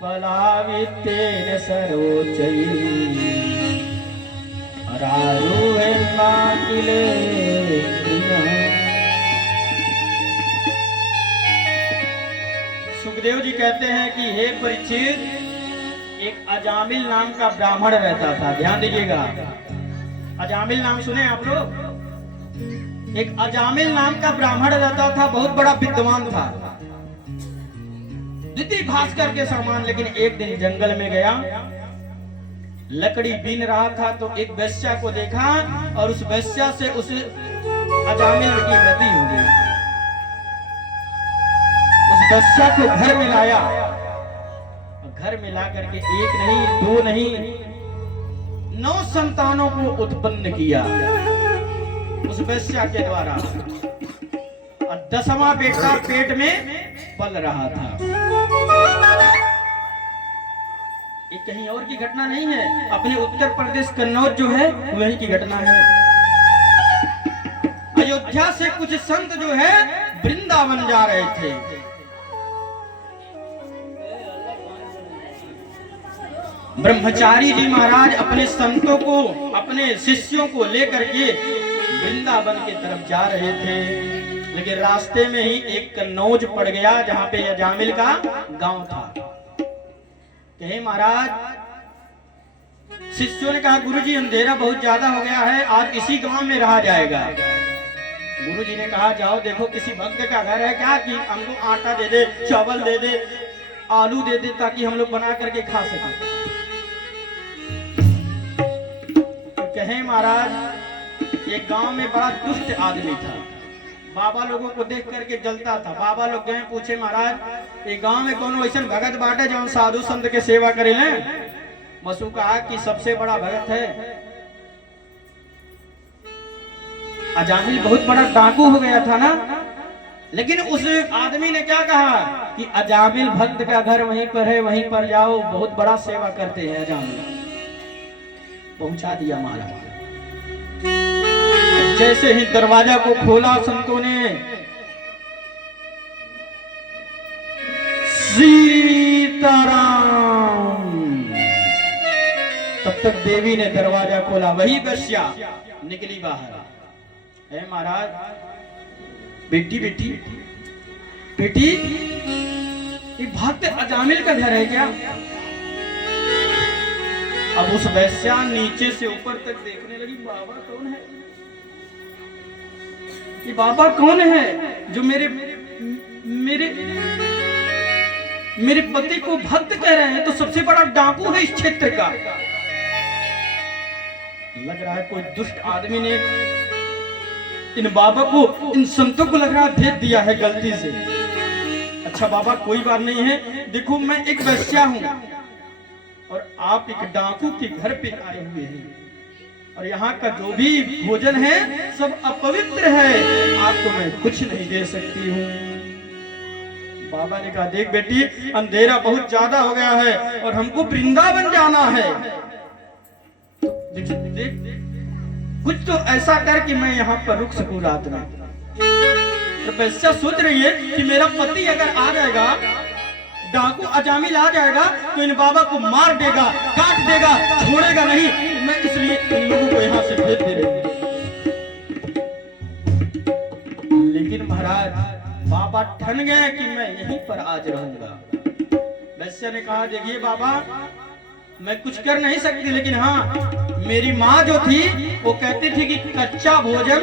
पलावितेन सरोचै रारूहेन्ना किले। सुखदेव जी कहते हैं कि हे परीक्षित, एक अजामिल नाम का ब्राह्मण रहता था। ध्यान दीजिएगा, अजामिल नाम सुने आप लोग? एक अजामिल नाम का ब्राह्मण रहता था, बहुत बड़ा विद्वान था, द्वितीय भास्कर के समान। लेकिन एक दिन जंगल में गया, लकड़ी बीन रहा था तो एक वैश्या को देखा और उस वैश्या से उस अजामिल की गति हो गई। बच्चा को घर में लाया, घर में ला करके एक नहीं दो नहीं 9 संतानों को उत्पन्न किया उस वैश्या के द्वारा, और 10वां बेटा पेट में पल रहा था। ये कहीं और की घटना नहीं है, अपने उत्तर प्रदेश कन्नौज जो है वही की घटना है। अयोध्या से कुछ संत जो है वृंदावन जा रहे थे। ब्रह्मचारी जी महाराज अपने संतों को, अपने शिष्यों को लेकर के वृंदावन की तरफ जा रहे थे, लेकिन रास्ते में ही एक कन्नौज पड़ गया जहां पे अजामिल का गांव था। कहे महाराज, शिष्यों ने कहा गुरुजी अंधेरा बहुत ज्यादा हो गया है, आज इसी गांव में रहा जाएगा। गुरुजी ने कहा जाओ देखो किसी भक्त का घर है क्या कि हमको आटा दे दे, चावल दे दे, आलू दे दे ताकि हम लोग बना करके खा सकें। तो कहे महाराज एक गांव में बड़ा दुष्ट आदमी था, बाबा लोगों को देख करके जलता था। बाबा लोग गए पूछे महाराज ये गांव में कौन ऐसा भगत बाटे जो साधु संत के सेवा करे ले? बसु कहा कि सबसे बड़ा भगत है अजामिल, बहुत बड़ा डाकू हो गया था ना। लेकिन उस आदमी ने क्या कहा कि अजामिल भक्त का घर वहीं पर है, वहीं पर जाओ, बहुत बड़ा सेवा करते हैं अजामिल। पहुंचा दिया महाराज। जैसे ही दरवाजा को खोला संतों ने, सीताराम, तब तक देवी ने दरवाजा खोला, वही वैश्या निकली बाहर। है महाराज, बेटी बेटी बेटी ये भक्त अजामिल का घर है क्या? अब उस वैश्या नीचे से ऊपर तक देखने लगी, बाबा कौन है? ये बाबा कौन है जो मेरे मेरे मेरे पति को भक्त कह रहे हैं? तो सबसे बड़ा डाकू है इस क्षेत्र का। लग रहा है कोई दुष्ट आदमी ने इन बाबा को, इन संतों को लग रहा है भेज दिया है गलती से। अच्छा बाबा कोई बात नहीं है, देखो मैं एक वैश्या हूं और आप एक डाकू के घर पे आए हुए हैं, और यहाँ का जो भी भोजन है सब अपवित्र है, आपको मैं कुछ नहीं दे सकती हूँ। बाबा ने कहा देख बेटी अंधेरा बहुत ज्यादा हो गया है और हमको वृंदावन जाना है, देख कुछ तो ऐसा कर कि मैं यहाँ पर रुक सकूं रात में। तो वैसा सोच रही है कि मेरा पति अगर आ जाएगा, डाकू अजामिल आ जाएगा तो इन बाबा को मार देगा, काट देगा, छोड़ेगा नहीं, मैं इसलिए इन लोगों को यहाँ से भेज दे रही। लेकिन महाराज बाबा ठन गए कि मैं यहीं पर आज रहूंगा। वैश्य ने कहा देखिए बाबा मैं कुछ कर नहीं सकती, लेकिन हाँ मेरी माँ जो थी वो कहती थी कि कच्चा भोजन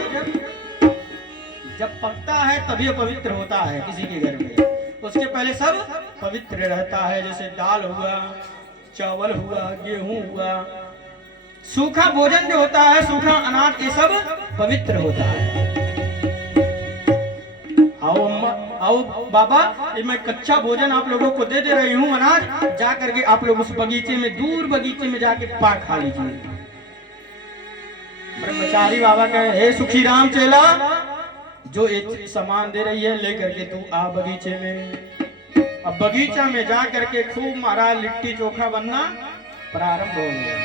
जब पकता है तभी पवित्र होता है किसी के घर में, उसके पहले सब पवित्र रहता है। जैसे दाल हुआ, चावल हुआ, गेहूं हुआ, सूखा भोजन जो होता है, सूखा अनाज, ये सब पवित्र होता है। आओ आओ बाबा ये मैं कच्चा भोजन आप लोगों को दे रही हूँ, अनाज जा करके आप लोग उस बगीचे में, दूर बगीचे में जाके पाक खा लीजिए। ब्रह्मचारी बाबा कहे हे सुखी राम चेला, जो एक सामान दे रही है लेकर के तू आ बगीचे में। अब बगीचा में जा करके खूब महाराज लिट्टी चोखा बनना प्रारंभ हो गया।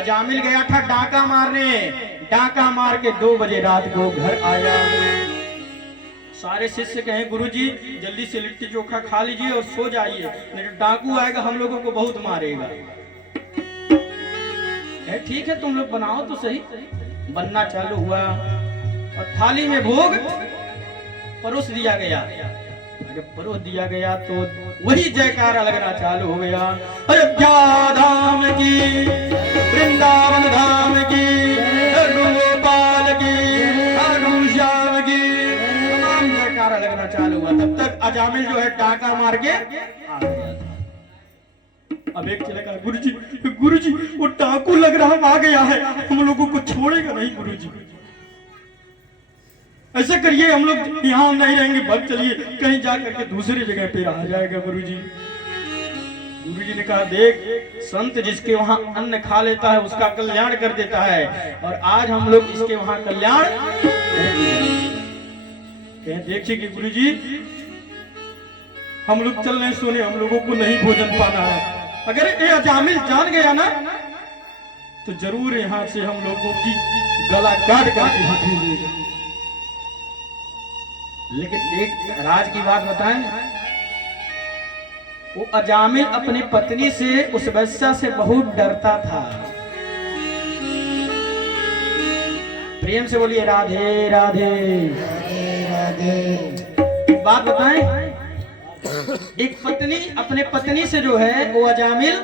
अजामिल गया था डाका मारने, डाका मार के 2 बजे रात को घर आया। सारे शिष्य कहे गुरुजी जल्दी से लिट्टी चोखा खा लीजिए और सो जाइए, नहीं तो डाकू आएगा हम लोगों को बहुत मारेगा। ठीक है तुम लोग बनाओ तो सही। बनना चालू हुआ और थाली में भोग परोस दिया गया। जब परोस दिया गया तो वही जयकारा लगना चालू हो गया, अयोध्या धाम की, वृंदावन धाम की, गोपाल की, श्याम की, तमाम जयकारा लगना चालू हुआ। तब तक अजामिल जो है टाका मार के आ गया। अब एक चले कहा गुरुजी वो डाकू लग रहा आ गया है, हम लोगों को छोड़ेगा नहीं गुरुजी। ऐसे करिए, हम लोग यहाँ नहीं रहेंगे, भाग चलिए कहीं जा करके दूसरी जगह पे रहा जाएगा गुरुजी। गुरुजी ने कहा देख, संत जिसके वहां अन्न खा लेता है उसका कल्याण कर देता है, और आज हम लोग इसके वहां कल्याण कहें। देखिए कि गुरुजी हम लोग चल नहीं सोने, हम लोगों को नहीं भोजन पाना है। अगर ये अजामिल जान गया ना तो जरूर यहाँ से हम लोगों की गला काट काट भेजेगा। लेकिन एक राज की बात बताएं, वो अजामिल अपनी पत्नी से, उस वैश्या से बहुत डरता था। प्रेम से बोलिए राधे राधे राधे। एक बात बताएं, एक पत्नी अपने पत्नी से जो है वो अजामिल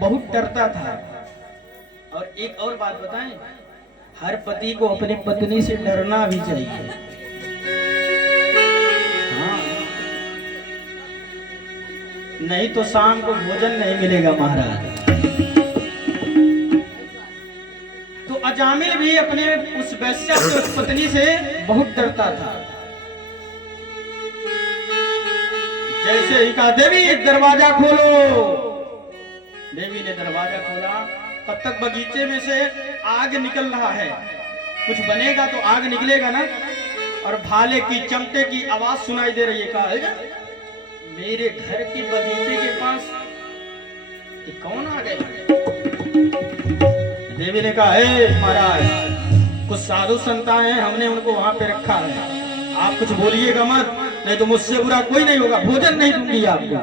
बहुत डरता था। और एक और बात बताएं, हर पति को अपनी पत्नी से डरना भी चाहिए। हाँ, नहीं तो शाम को भोजन नहीं मिलेगा महाराज। तो अजामिल भी अपने उस वैश्या से, उस पत्नी से बहुत डरता था। जैसे ही कहा देवी दरवाजा खोलो, देवी ने दरवाजा खोला, तब तक बगीचे में से आग निकल रहा है। कुछ बनेगा तो आग निकलेगा ना, और भाले की चमटे की आवाज सुनाई दे रही है। कहा मेरे घर की बगीचे के पास ये कौन आ गया? देवी ने कहा हे महाराज, कुछ साधु संत आए हैं, हमने उनको वहां पे रखा है, आप कुछ बोलिएगा मत, नहीं तो मुझसे बुरा कोई नहीं होगा, भोजन नहीं दूंगी आपको।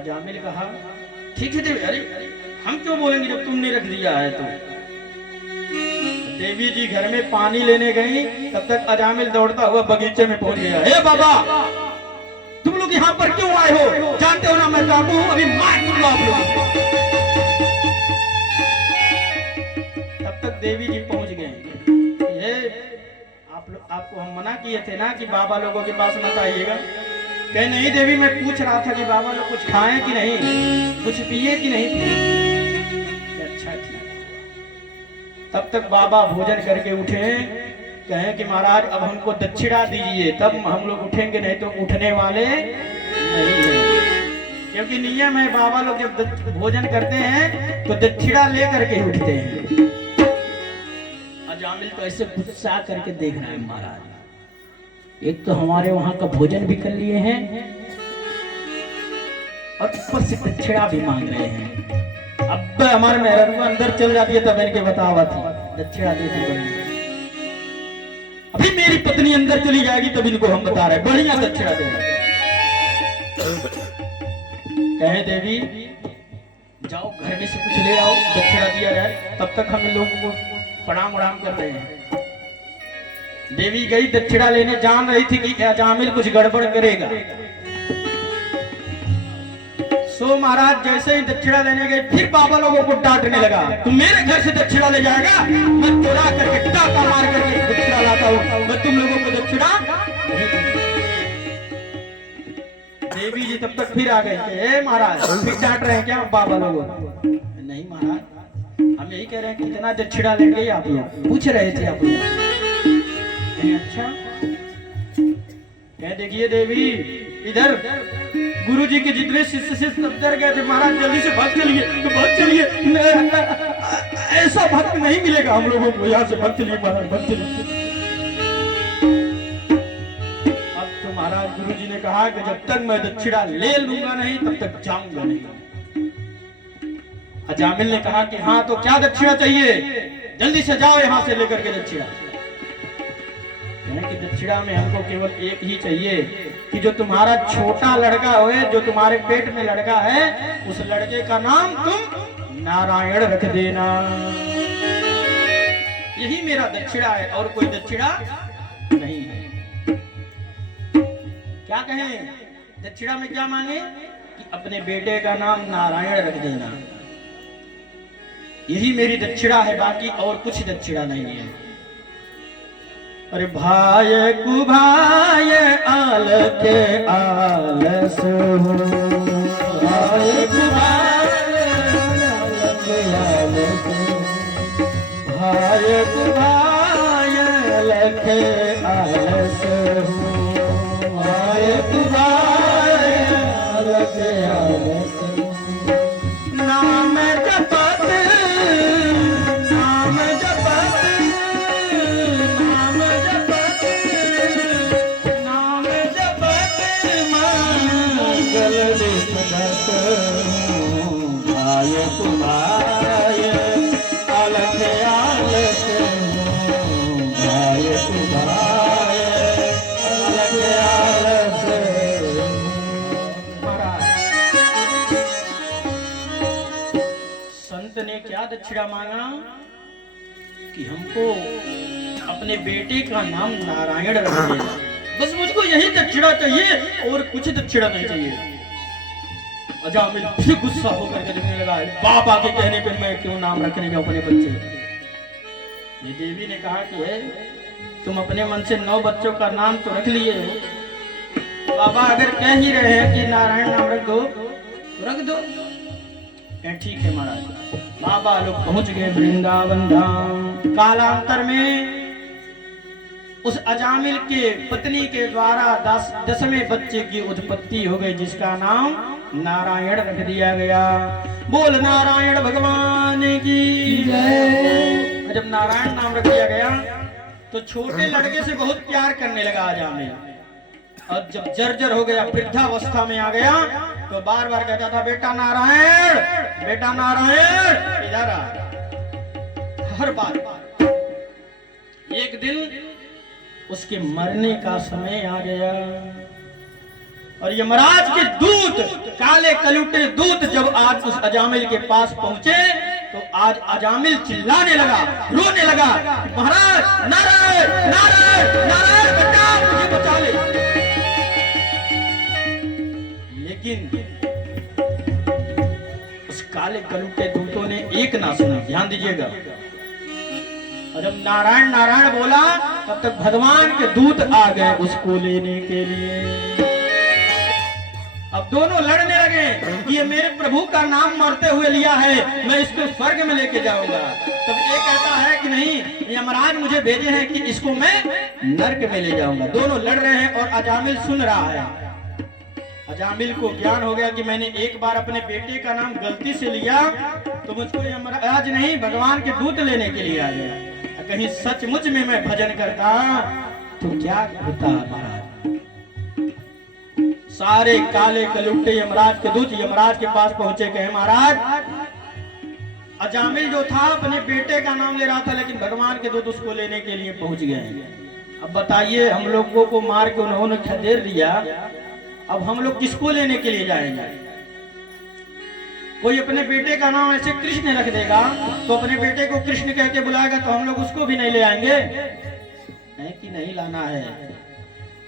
अजामिल कहा ठीक है देवी, अरे हम क्यों बोलेंगे जब तुमने रख दिया है तो। देवी जी घर में पानी लेने गई, तब तक अजामिल दौड़ता हुआ बगीचे में पहुंच गया। हे बाबा, तुम लोग यहाँ पर क्यों आए हो? जानते हो ना मैं काबू हूं, अभी मार दूंगा आप लोग। तब तक देवी जी पहुंच गए। आपको हम मना किए थे ना कि बाबा लोगों के पास मत आइएगा। कहे नहीं देवी, मैं पूछ रहा था कि बाबा लोग कुछ खाएं कि नहीं, कुछ पिए कि नहीं पिए। अच्छा ठीक। तब तक बाबा भोजन करके उठे, कहें कि महाराज अब हमको दक्षिणा दीजिए, तब हम लोग उठेंगे, नहीं तो उठने वाले नहीं है। क्योंकि नियम है, बाबा लोग जब भोजन करते हैं तो दक्षिणा ले करके उठते हैं। अजामिल तो ऐसे गुस्सा करके देख रहे हैं, महाराज एक तो हमारे वहां का भोजन भी कर लिए हैं और ऊपर से दक्षिणा भी मांग रहे हैं। अब हमारे मेहरबान को अंदर चल जाती है तब इनके बतावा थी दक्षिणा देती बड़ी। अभी मेरी पत्नी अंदर चली जाएगी तब इनको हम बता रहे बढ़िया दक्षिणा देना। कहे देवी जाओ घर में से कुछ ले आओ, दक्षिणा दिया जाए। तब तक हम इन लोगों को प्रणाम उड़ाम कर रहे हैं। देवी गई दक्षिणा लेने, जान रही थी कि अजामिल कुछ गड़बड़ करेगा। सो महाराज जैसे ही दक्षिणा लेने गए, फिर बाबा लोगों को डांटने लगा, तुम मेरे घर से दक्षिणा ले जाएगा, मैं चोरा करके टाका मार करके दक्षिणा लाता हूँ, मैं तुम लोगों को दक्षिणा। देवी जी तब तक फिर आ गए, महाराज फिर डांट रहे हैं क्या बाबा लोगों? नहीं महाराज, हम यही कह रहे हैं कि इतना दक्षिणा लेंगे आप लोग, पूछ रहे थे आप लोग। अच्छा कह देखिए देवी इधर गुरुजी के जितने शिष्य शिष्य डर गए थे, महाराज जल्दी से भाग चलिए, भाग चलिए, ऐसा भक्त नहीं मिलेगा हम लोगों को, यहाँ से भाग चलिए महाराज, भाग चलिए। अब तो महाराज गुरुजी ने कहा कि जब तक मैं दक्षिणा ले लूंगा नहीं तब तक जाऊंगा नहीं। अजामिल ने कहा कि हाँ तो क्या दक्षिणा चाहिए, जल्दी से जाओ यहाँ से लेकर के दक्षिणा। कि दक्षिणा में हमको केवल एक ही चाहिए कि जो तुम्हारा छोटा लड़का है, जो तुम्हारे पेट में लड़का है, उस लड़के का नाम तुम नारायण रख देना। यही मेरा दक्षिणा है और कोई दक्षिणा नहीं है। क्या कहें दक्षिणा में क्या मांगे कि अपने बेटे का नाम नारायण रख देना, यही मेरी दक्षिणा है, बाकी और कुछ दक्षिणा नहीं है। अरे भाई कुभाई आल के आलस हो, भाई कुभाई आल के आलस, भाई कुभाई आल अलख आलस हूँ आए तुम्हारे अलख आलस नाम जपत नाम जपत नाम जपत नाम जपत मंगल दिखत आए तुम्हारे अलख आलस आए तुम्हारे अलख आलस। संत ने क्या दक्षिणा मांगा कि हमको अपने बेटे का नाम नारायण रख दे, बस मुझको यही दक्षिणा चाहिए और कुछ दक्षिणा नहीं चाहिए। अजामिल फिर गुस्सा होकर के देखने लगा, बाबा के कहने पे मैं क्यों नाम रखने का अपने बच्चे। ये देवी ने कहा कि है तुम अपने मन से 9 बच्चों का नाम तो रख लिए हो, बाबा अगर कह ही रहे हैं कि नारायण नाम रख दो तो रख दो। ठीक है महाराज। बाबा लोग पहुंच गए वृंदावन धाम। कालांतर में उस अजामिल के पत्नी के द्वारा 10वें बच्चे की उत्पत्ति हो गई, जिसका नाम नारायण रख दिया गया। बोल नारायण भगवान की जय। जब नारायण नाम रख दिया गया तो छोटे लड़के से बहुत प्यार करने लगा अजामिल, और जब जर्जर हो गया, वृद्धावस्था में आ गया, तो बार बार कहता था बेटा नारायण इधर आ। हर बार एक दिन उसके मरने का समय आ गया और यमराज के दूत, काले कलूटे दूत जब आज उस अजामिल के पास पहुंचे तो आज अजामिल चिल्लाने लगा, रोने लगा, महाराज नारायण नारायण नारायण बचा मुझे बचा ले। लेकिन उस काले कलूटे दूतों ने एक ना सुना। ध्यान दीजिएगा, और जब नारायण नारायण बोला तब तक भगवान के दूत आ गए उसको लेने के लिए। अब दोनों लड़ने लगे कि ये मेरे प्रभु का नाम मरते हुए लिया है, मैं इसको स्वर्ग में लेके जाऊंगा। तब ये कहता है कि नहीं, यमराज मुझे भेजे हैं कि इसको मैं नरक में ले जाऊंगा। दोनों लड़ रहे हैं और अजामिल सुन रहा है। अजामिल को ज्ञान हो गया कि मैंने एक बार अपने बेटे का नाम गलती से लिया तो मुझको यमराज नहीं भगवान के दूत लेने के लिए आ गया। कहीं सचमुच में मैं भजन करता तो क्या होता महाराज। सारे काले कलुट्टे यमराज के दूत यमराज के पास पहुंचे, कहे महाराज अजामिल जो था अपने बेटे का नाम ले रहा था, लेकिन भगवान के दूत उसको लेने के लिए पहुंच गए। अब बताइए, हम लोगों को मार के उन्होंने खदेड़ दिया, अब हम लोग किसको लेने के लिए जाएंगे? कोई अपने बेटे का नाम ऐसे कृष्ण रख देगा तो अपने बेटे को कृष्ण कह के बुलाएगा तो हम लोग उसको भी नहीं ले आएंगे, नहीं कि नहीं लाना है।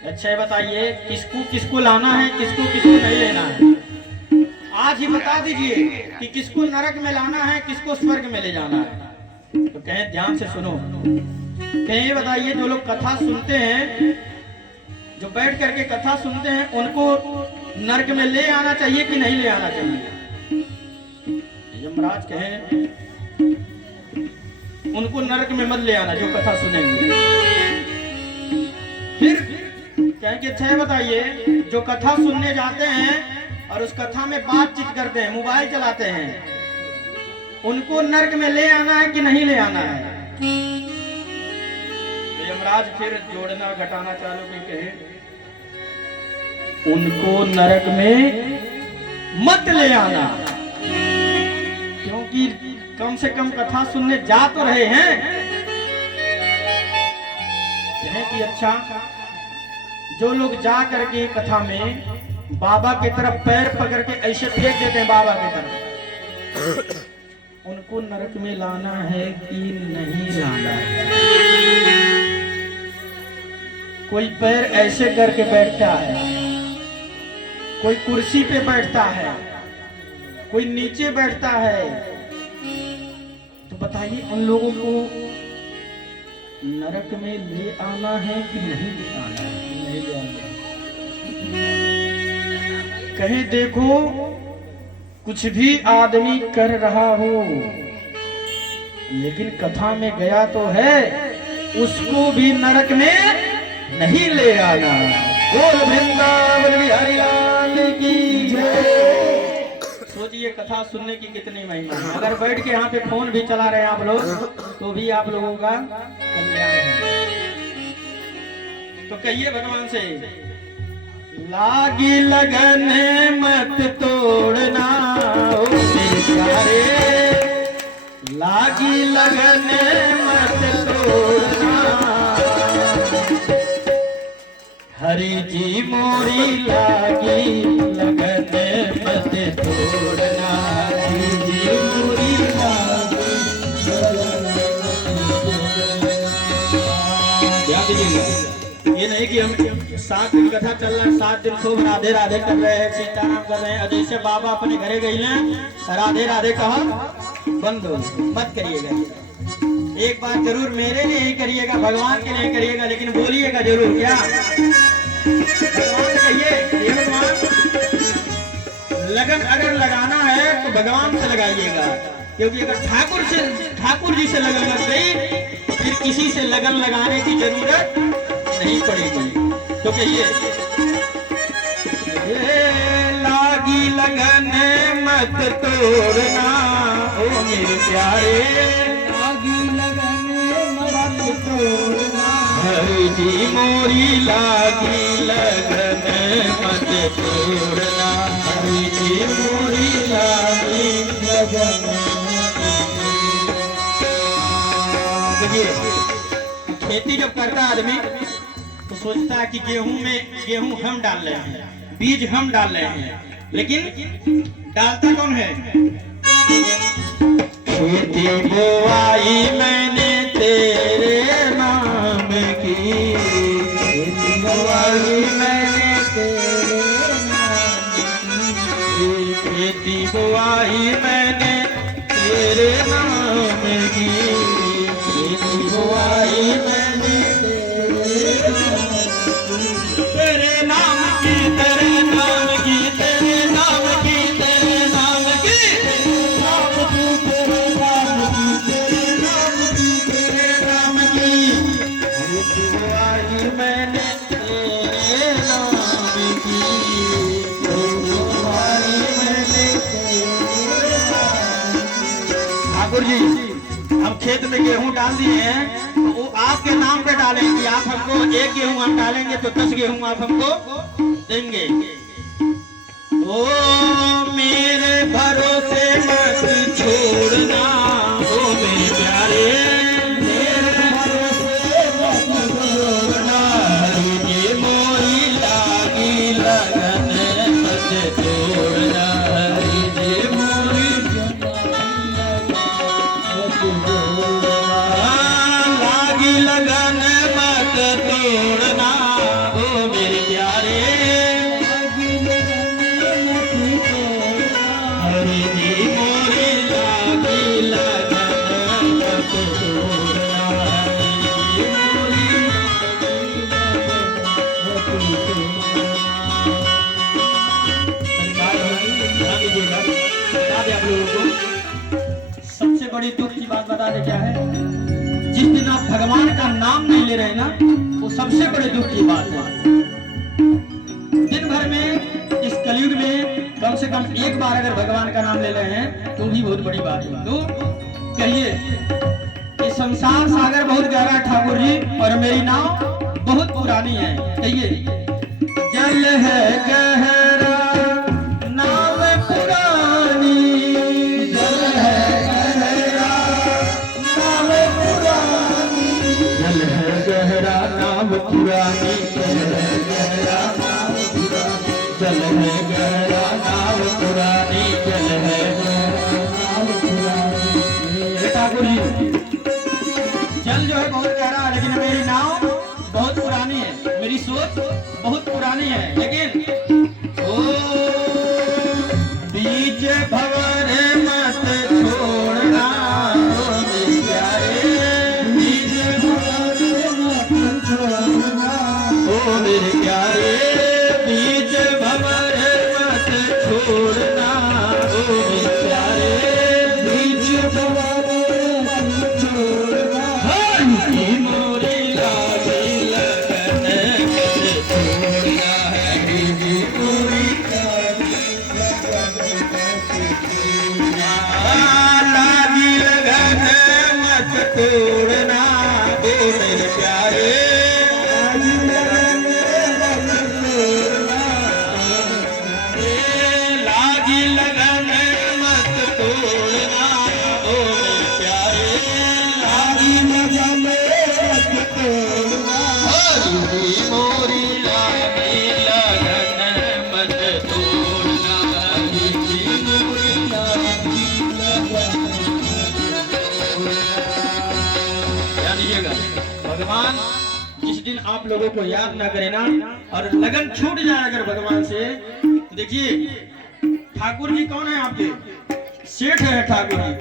अच्छा बताइए, किसको किसको लाना है, किसको किसको नहीं लेना है? आज ही बता दीजिए कि किसको नरक में लाना है, किसको स्वर्ग में ले जाना है। तो कहें ध्यान से सुनो, कहें बताइए, जो लोग कथा सुनते हैं, जो बैठ करके कथा सुनते हैं, उनको नरक में ले आना चाहिए कि नहीं ले आना चाहिए? यमराज कहें उनको नरक में मत ले आना जो कथा सुनेंगे। फिर कहेंगे अच्छा बताइए, जो कथा सुनने जाते हैं और उस कथा में बातचीत करते हैं, मोबाइल चलाते हैं, उनको नरक में ले आना है कि नहीं ले आना है? यमराज फिर जोड़ना घटाना चालू में कहे उनको नरक में मत ले आना, क्योंकि कम से कम कथा सुनने जा तो रहे हैं। कहें कि अच्छा, जो लोग जा करके कथा में बाबा की तरफ पैर पकड़ के ऐसे फेंक देते हैं बाबा की तरफ, उनको नरक में लाना है कि नहीं लाना है? कोई पैर ऐसे करके बैठता है, कोई कुर्सी पे बैठता है, कोई नीचे बैठता है, तो बताइए उन लोगों को नरक में ले आना है कि नहीं ले आना है? नहीं ले आना। कहे देखो, कुछ भी आदमी कर रहा हो, लेकिन कथा में गया तो है, उसको भी नरक में नहीं ले आना। बोल वृंदावन बिहारी लाल की जय। सोचिए कथा सुनने की कितनी महिमा है। अगर बैठ के यहाँ पे फोन भी चला रहे हैं आप लोग तो भी आप लोगों का कल्याण है। तो कहिए भगवान से, लागी लगन मत तोड़ना ओ मेरे प्यारे, लागी लगन मत तोड़ना, हरि जी मोरी लागी लगन मत तोड़ना, हरि जी मोरी लागी लगन मत तोड़ना। ये नहीं कि हम 7 दिन कथा चल रहा है, 7 दिन खूब राधे राधे कर रहे हैं, सीताराम कर रहे हैं। जैसे बाबा अपने घरे गई राधे राधे कहा बंद हो, मत करिएगा। एक बात जरूर मेरे लिए ही करिएगा, भगवान के लिए करिएगा, लेकिन बोलिएगा जरूर क्या भगवान कहिए, ये भगवान लगन अगर लगाना है तो भगवान से लगाइएगा, क्योंकि अगर ठाकुर जी से लगन लग गई तो फिर किसी से लगन लगाने की जरूरत नहीं पड़ेगी। तो कहिए, लागी लगन मत तोड़ना ओ मेरे प्यारे, लागी लगन मत तोड़ना, हरि जी मोरी लागी लगन मत तोड़ना, हरि जी मोरी लागी लगन मत तोड़ना। खेती जब करता आदमी तो सोचता है कि गेहूं हम डाल रहे हैं, बीज हम डाल रहे हैं, लेकिन डालता कौन है? खेती बोआई मैंने तेरे नाम की, खेती बोआई मैंने तेरे नाम की, खेती बोआई मैंने तेरे नाम की, खेती बोआई मैंने तेरे नाम की, तेरे नाम की, तेरे नाम की, तेरे नाम की, तेरे नाम की, तेरे नाम की, तेरे नाम की, तेरे नाम की, खेती बोआई मैंने तेरे नाम की, खेती बोआई मैंने तेरे नाम की। ठाकुर जी, हम खेत में गेहूं डाल दिए हैं तो वो आपके नाम पे डालेंगे। आप हमको 1 गेहूं हम डालेंगे तो 10 गेहूं आप हमको देंगे। ओ मेरे भरोसे मत छोड़ना ओ मेरे प्यारे, मेरे भरोसे मत छोड़ना, हरि जी मोरी लागी लगन मत छोड़ना, हरि जी मोरी लागी लगन मत तोड़ना ओ मेरे प्यारे, लागी लगन मत तोड़ना, हरि जी मोरी लागी लगन मत तोड़ना, हरि जी मोरी बता दे आप लोगों को। सबसे बड़ी दुख की बात बता दे क्या है? जिस दिन आप भगवान का नाम नहीं ले रहे ना, वो सबसे बड़े दुख की बात है। दिन भर में इस कलयुग में कम से कम एक बार अगर भगवान का नाम ले रहे हैं तो भी बहुत बड़ी बात है। तो कहिए, ये संसार सागर बहुत गहरा है ठाकुर जी, और मेरी नाव बहुत पुरानी है। कहिए, जल है गहरा नाव पुरानी, जल है गहरा नाव पुरानी, जल है गहरा नाव पुरानी, जल है गहरा नाव पुरानी, जल है गहरा नाव पुरानी, जल है गहरा नाव पुरानी। ठाकुर जी, जल जो है बहुत गहरा है, लेकिन मेरी नाव बहुत पुरानी है, मेरी सोच बहुत पुरानी है, लेकिन ओ बीच भंवर मत छोड़ना ओ मेरे प्यारे, बीच भंवर मत छोड़ना ओ मेरे प्यारे, बीच भंवर मत छोड़ना ओ मेरे प्यारे, बीच भंवर मत छोड़ना, हरि मोरे तोड़ना ओ मेरे प्यारे, लागी लगन मत तोड़ना ओ मेरे प्यारे, लागी लगन मत तोड़ना मोरी लागी लगन मत तोड़ना, भगवान जिस दिन आप लोगों को याद ना करे ना और लगन छूट जाए अगर भगवान से, देखिए ठाकुर जी कौन है आपके? सेठ है ठाकुर जी।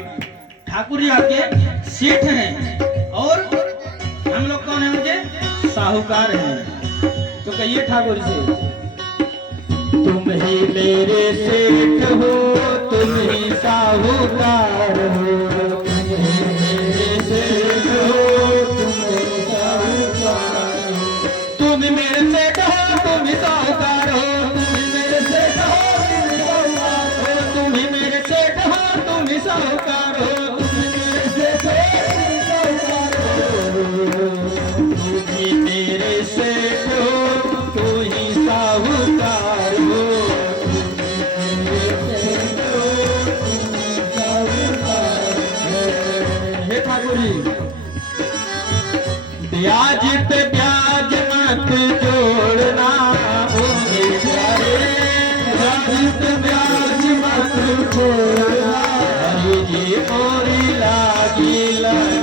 ठाकुर जी आपके सेठ हैं और हम लोग कौन है उनके? साहूकार हैं। तो कहिए ठाकुर से, तुम ही मेरे सेठ हो, तुम ही साहूकार हो, तुम ही मेरे सेठ हो, तुम मेरे सेठ हो, तुम ही साहूकार हो, तुम मेरे सेठ हो, तुम ही मेरे सेठ हो, तुम ही साहूकार हो, तुम मेरे सेठ हो, तुम ही मेरे सेठ हो, तुम ही साहूकार हो, हे ठाकुर जी, ब्याज पे ब्याज मत जोड़ना ओ मेरे प्यारे, ब्याज पे ब्याज मत जोड़ना, हरि जी मोरी लागी लगन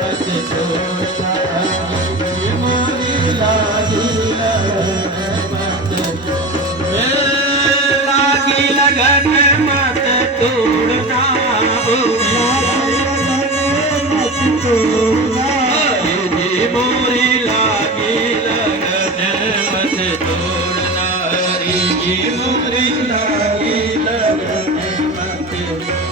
मत जोड़ना, हरि जी मोरी लागी लगन मत जोड़ना, लागी लगन मत तोड़ना ओ मत तोड़ना, मोरी लागी लगन मत तोड़ना, हरि जी मोरी लागी लगन मत तोड़ना।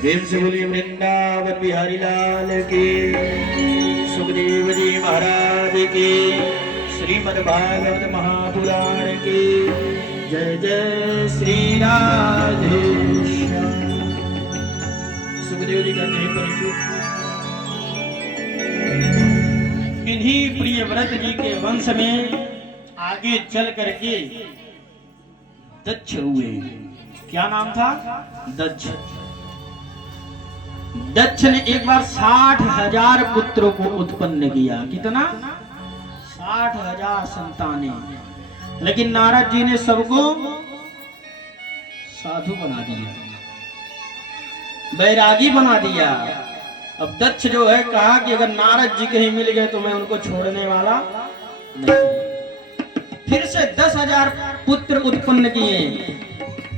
प्रेम से बोलिए वृंदावन बिहारी लाल की, सुखदेव जी महाराज की, श्रीमद् भागवत महापुराण की जय जय श्री राधे श्याम। सुखदेव जी कहते हैं परिचित, इन्हीं प्रियव्रत जी के वंश में आगे चल करके दक्ष हुए। क्या नाम था? दक्ष। दक्ष ने एक बार 60,000 पुत्रों को उत्पन्न किया। कितना? 60,000 संतानें। लेकिन नारद जी ने सबको साधु बना दिया, बैरागी बना दिया। अब दक्ष जो है कहा कि अगर नारद जी कहीं मिल गए तो मैं उनको छोड़ने वाला नहीं। फिर से 10,000 पुत्र उत्पन्न किए।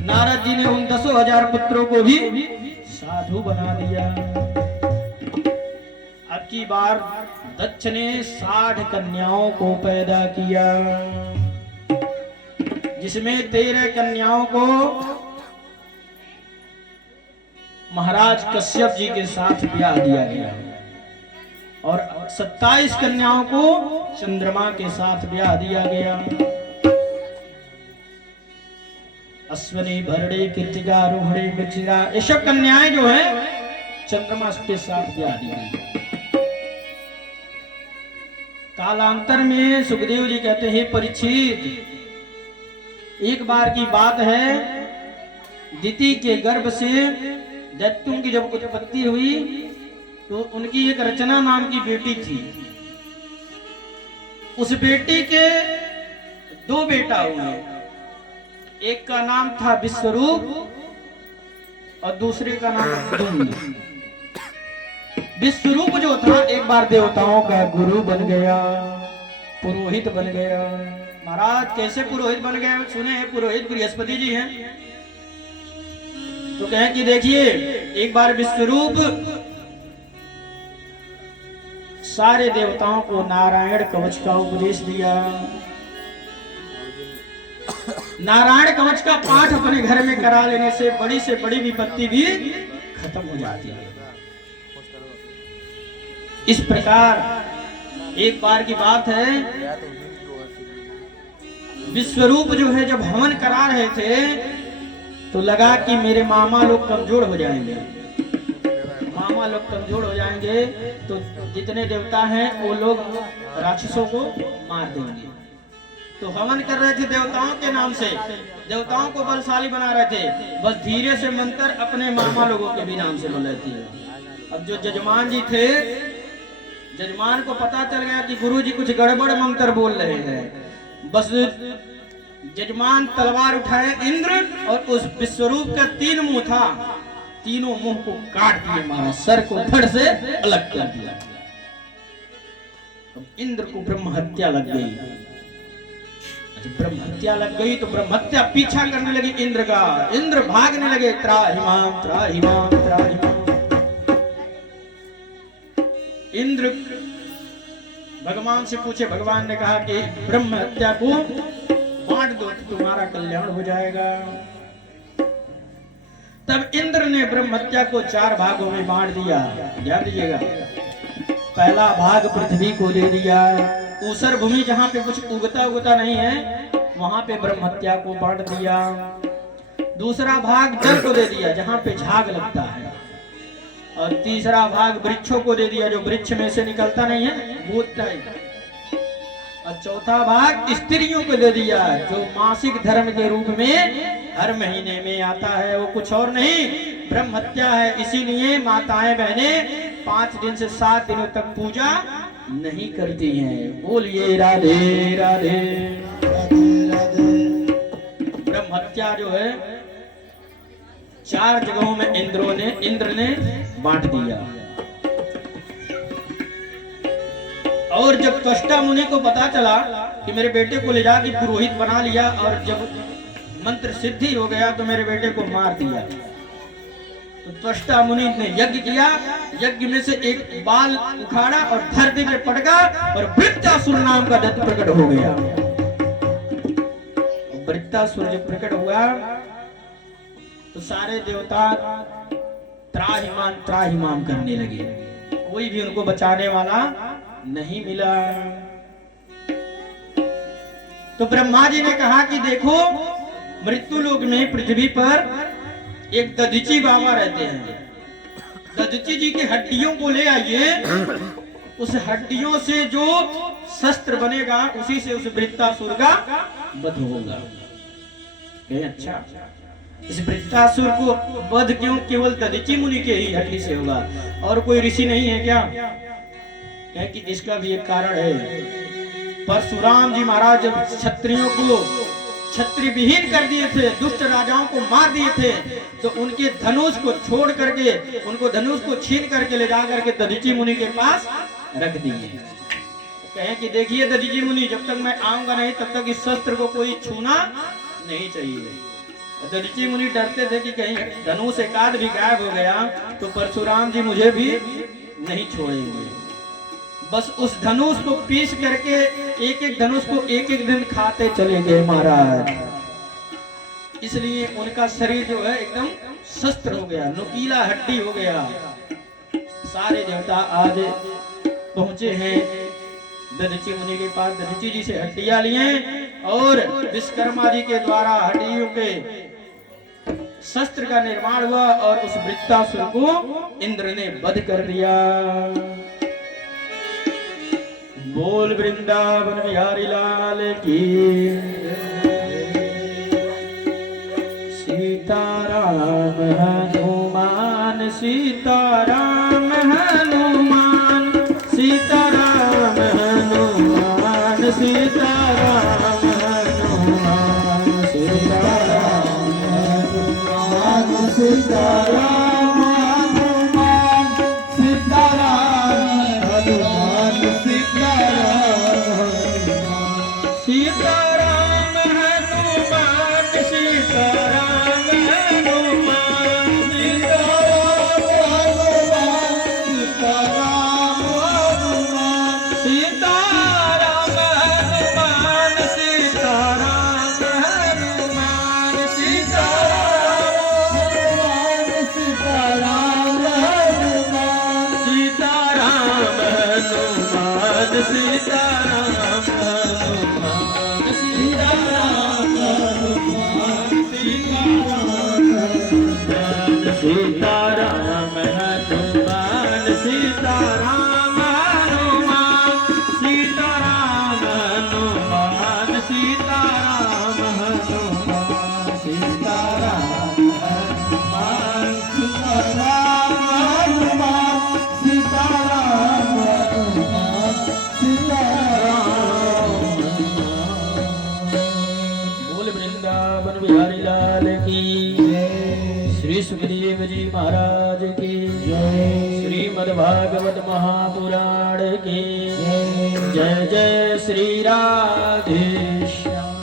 नारद जी ने उन 10,000 पुत्रों को भी साधु बना दिया। अब की बार दक्ष ने 60 कन्याओं को पैदा किया, जिसमें 13 कन्याओं को महाराज कश्यप जी के साथ ब्याह दिया गया और 27 कन्याओं को चंद्रमा के साथ ब्याह दिया गया। अश्वनी, भरणी, कृतिका, रोहिणी, मृगशिरा, ये सब कन्याएं जो है चंद्रमा के साथ ब्याह दिया गया। कालांतर में सुखदेव जी कहते हैं परीक्षित, एक बार की बात है, दिति के गर्भ से दैत्यों की जब उत्पत्ति हुई तो उनकी एक रचना नाम की बेटी थी। उस बेटी के 2 बेटा हुए, एक का नाम था विश्वरूप और दूसरे का नाम धूम्र। विश्वरूप जो था एक बार देवताओं का गुरु बन गया, पुरोहित बन गया। महाराज कैसे पुरोहित बन गए? सुने हैं पुरोहित बृहस्पति जी हैं। तो कहें कि देखिए, एक बार विश्वरूप सारे देवताओं को नारायण कवच का उपदेश दिया। नारायण कवच का पाठ अपने घर में करा लेने से बड़ी विपत्ति भी खत्म हो जाती है। इस प्रकार एक बार की बात है, विश्वरूप जो है जब हवन करा रहे थे तो लगा कि मेरे मामा लोग कमजोर हो जाएंगे, मामा लोग कमजोर हो जाएंगे तो जितने देवता हैं वो लोग राक्षसों को मार देंगे। तो हवन कर रहे थे देवताओं के नाम से, देवताओं को बलशाली बना रहे थे, बस धीरे से मंत्र अपने मामा लोगों के भी नाम से बोल रहे थे। अब जो जजमान जी थे, जजमान को पता चल गया कि गुरु जी कुछ गड़बड़ मंत्र बोल रहे हैं। बस जजमान तलवार उठाए, इंद्र और उस विश्वरूप का 3 मुंह था, तीनों मुंह को काट दिए, मारा, सर को धड़ से अलग कर दिया। अब इंद्र को ब्रह्म हत्या लग गई। जब ब्रह्म हत्या लग गई तो ब्रह्म हत्या पीछा करने लगी इंद्र का, इंद्र भागने लगे, त्राहिमाम त्राहिमाम त्राहिमाम। इंद्र भगवान से पूछे, भगवान ने कहा कि ब्रह्म हत्या को बांट दो तो तुम्हारा कल्याण हो जाएगा। तब इंद्र ने ब्रह्म हत्या को 4 भागों में बांट दिया। ध्यान दीजिएगा, पहला भाग पृथ्वी को दे दिया, ऊसर भूमि जहाँ पे कुछ उगता नहीं है वहां पे ब्रह्म हत्या को बांट दिया। दूसरा भाग जल को दे दिया जहाँ पे झाग लगता है, और तीसरा भाग वृक्षों को दे दिया जो वृक्ष में से निकलता नहीं है, भूत टाइप। और चौथा भाग स्त्रियों को दे दिया जो मासिक धर्म के रूप में हर महीने में आता है, वो कुछ और नहीं, ब्रह्म हत्या है। इसीलिए माताएं बहनें 5 दिन से 7 दिनों तक पूजा नहीं करती हैं। बोलिए राधे राधे राधे राधे। ब्रह्म हत्या जो है 4 जगहों में इंद्र ने बांट दिया। और जब त्वष्टा मुनि को पता चला कि मेरे बेटे को ले जाके पुरोहित बना लिया और जब मंत्र सिद्धि हो गया तो मेरे बेटे को मार दिया, तो त्वष्टा मुनि ने यज्ञ किया, यज्ञ में से एक बाल उखाड़ा और धरती में पटका और वृत्तासुर नाम का दैत्य प्रकट हो गया। वृत्तासुर जब प्रकट हुआ तो सारे देवता त्राहिमाम त्राहिमाम करने लगे, कोई भी उनको बचाने वाला नहीं मिला। तो ब्रह्मा जी ने कहा कि देखो, मृत्यु लोक में पृथ्वी पर एक दधीची बाबा रहते हैं, दधीची जी की हड्डियों को ले आइए, उस हड्डियों से जो शस्त्र बनेगा उसी से उस वृत्तासुर का वध होगा। अच्छा, इस वृत्तासुर को वध क्यों केवल दधीची मुनि के ही हड्डी से होगा, और कोई ऋषि नहीं है क्या? कि इसका भी एक कारण है। परशुराम जी महाराज जब क्षत्रियों को क्षत्रिय विहीन कर दिए थे, दुष्ट राजाओं को मार दिए थे, तो उनके धनुष को छोड़ करके, उनको धनुष को छीन करके ले जा करके दधीची मुनि के पास रख दिए। कहे कि देखिए दधीची मुनि, जब तक मैं आऊंगा नहीं तब तक इस शस्त्र को कोई छूना नहीं चाहिए। दधीची मुनि डरते थे कि कहीं धनुष एकाध भी गायब हो गया तो परशुराम जी मुझे भी नहीं छोड़ेंगे। बस उस धनुष को पीस करके एक एक धनुष को एक एक दिन खाते चले गए महाराज। इसलिए उनका शरीर जो है एकदम शस्त्र हो गया, नुकीला हड्डी हो गया। सारे देवता आज पहुंचे हैं दधीची मुनि के पास, दधीची जी से हड्डियां लिए और विश्वकर्मा जी के द्वारा हड्डियों के शस्त्र का निर्माण हुआ और उस वृत्तासुर को इंद्र ने वध कर दिया। बोल वृंदावन बिहारी लाल की। सीताराम हनुमान सीताराम हनुमान सीताराम हनुमान सीताराम हनुमान सीताराम हनुमान सीताराम राम हनुमान सीताराम हनुमान सीताराम हनुमान सीताराम हनुमान सीताराम हनुमान सीताराम हनुमान सीताराम हनुमान सीताराम बोल वृंदावन बिहारी लाल की श्री सुखदेव जी महाराज की श्रीमद् भागवत महापुराण की जय जय श्री राधे श्याम।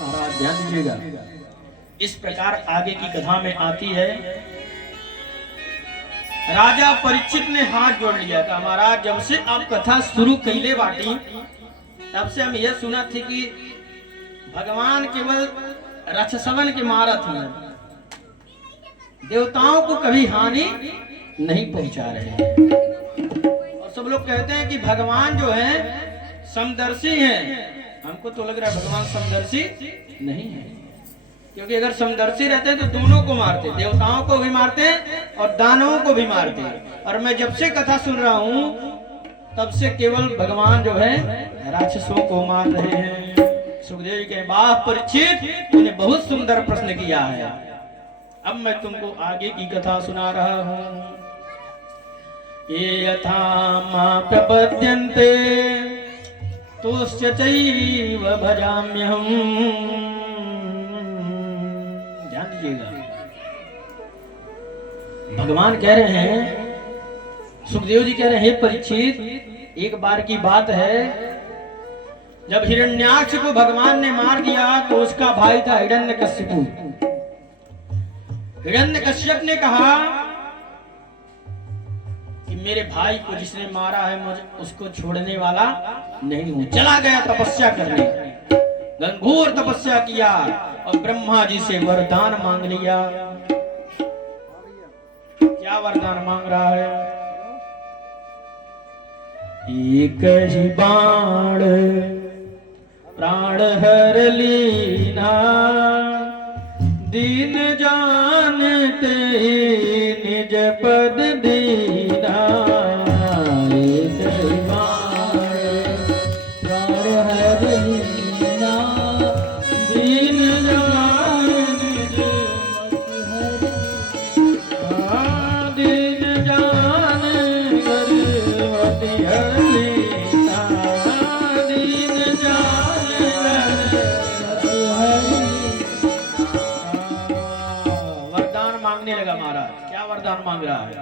महाराज ध्यान दीजिएगा, इस प्रकार आगे की कथा में आती है। राजा परीक्षित ने हाथ जोड़ लिया था, महाराज जब से आप कथा शुरू कैले बाटी तब से हम यह सुना थी कि भगवान केवल राक्षसवन के मारत हैं, देवताओं को कभी हानि नहीं पहुंचा रहे हैं। और सब लोग कहते हैं कि भगवान जो है समदर्शी हैं। हमको तो लग रहा है भगवान समदर्शी नहीं है, क्योंकि अगर समदर्शी रहते तो दोनों को मारते, देवताओं को भी मारते और दानवों को भी मारते। और मैं जब से कथा सुन रहा हूं तब से केवल भगवान जो है राक्षसों को मार रहे हैं। सुखदेव जी के बाप परीक्षित, तूने बहुत सुंदर प्रश्न किया है। अब मैं तुमको आगे की कथा सुना रहा हूं। ये यथा मां प्रपद्यन्ते तुश्च चैव भजाम्यहम्। ध्यान दीजिएगा, भगवान कह रहे हैं, सुखदेव जी कह रहे हैं, हे परीक्षित, एक बार की बात है जब हिरण्याक्ष को भगवान ने मार दिया तो उसका भाई था हिरण्यकश्यप। हिरण्यकश्यप ने कहा कि मेरे भाई को जिसने मारा है मुझे उसको छोड़ने वाला नहीं हूं। चला गया तपस्या करने, घनघोर तपस्या किया और ब्रह्मा जी से वरदान मांग लिया। क्या वरदान मांग रहा है? एक ही बाण प्राण हर लीना, दीन जानते निज पद दीना। एक ही बाण प्राण हर लीना, दीन जान निज दीन जान गर्भवती हर लीना, दीन जान गर्भवती हर वरदान मांगने लगा महाराज। क्या वरदान मांग रहा है?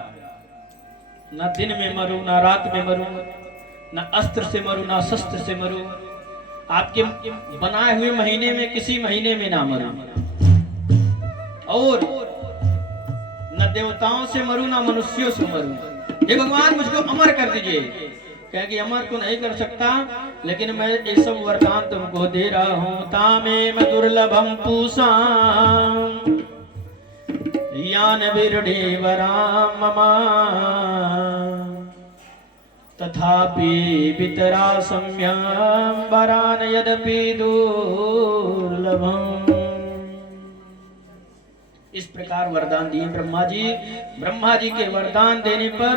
न दिन में मरूं, न रात में मरूं, न अस्त्र से मरूं, न शस्त्र से मरूं, आपके बनाए हुए महीने में किसी महीने में ना मरूं, और न देवताओं से मरूं, न मनुष्यों से मरूं। हे भगवान मुझको अमर कर दीजिए। कह कि अमर तो नहीं कर सकता, लेकिन मैं ये सब वरदान तुमको दे रहा हूं। तामे दुर्लभम पूषाम यान विरडेवराम ममा, तथापि पितरा सम्यम वरान यद्यपि दुर्लभम। इस प्रकार वरदान दिए ब्रह्मा जी। ब्रह्मा जी के वरदान देने पर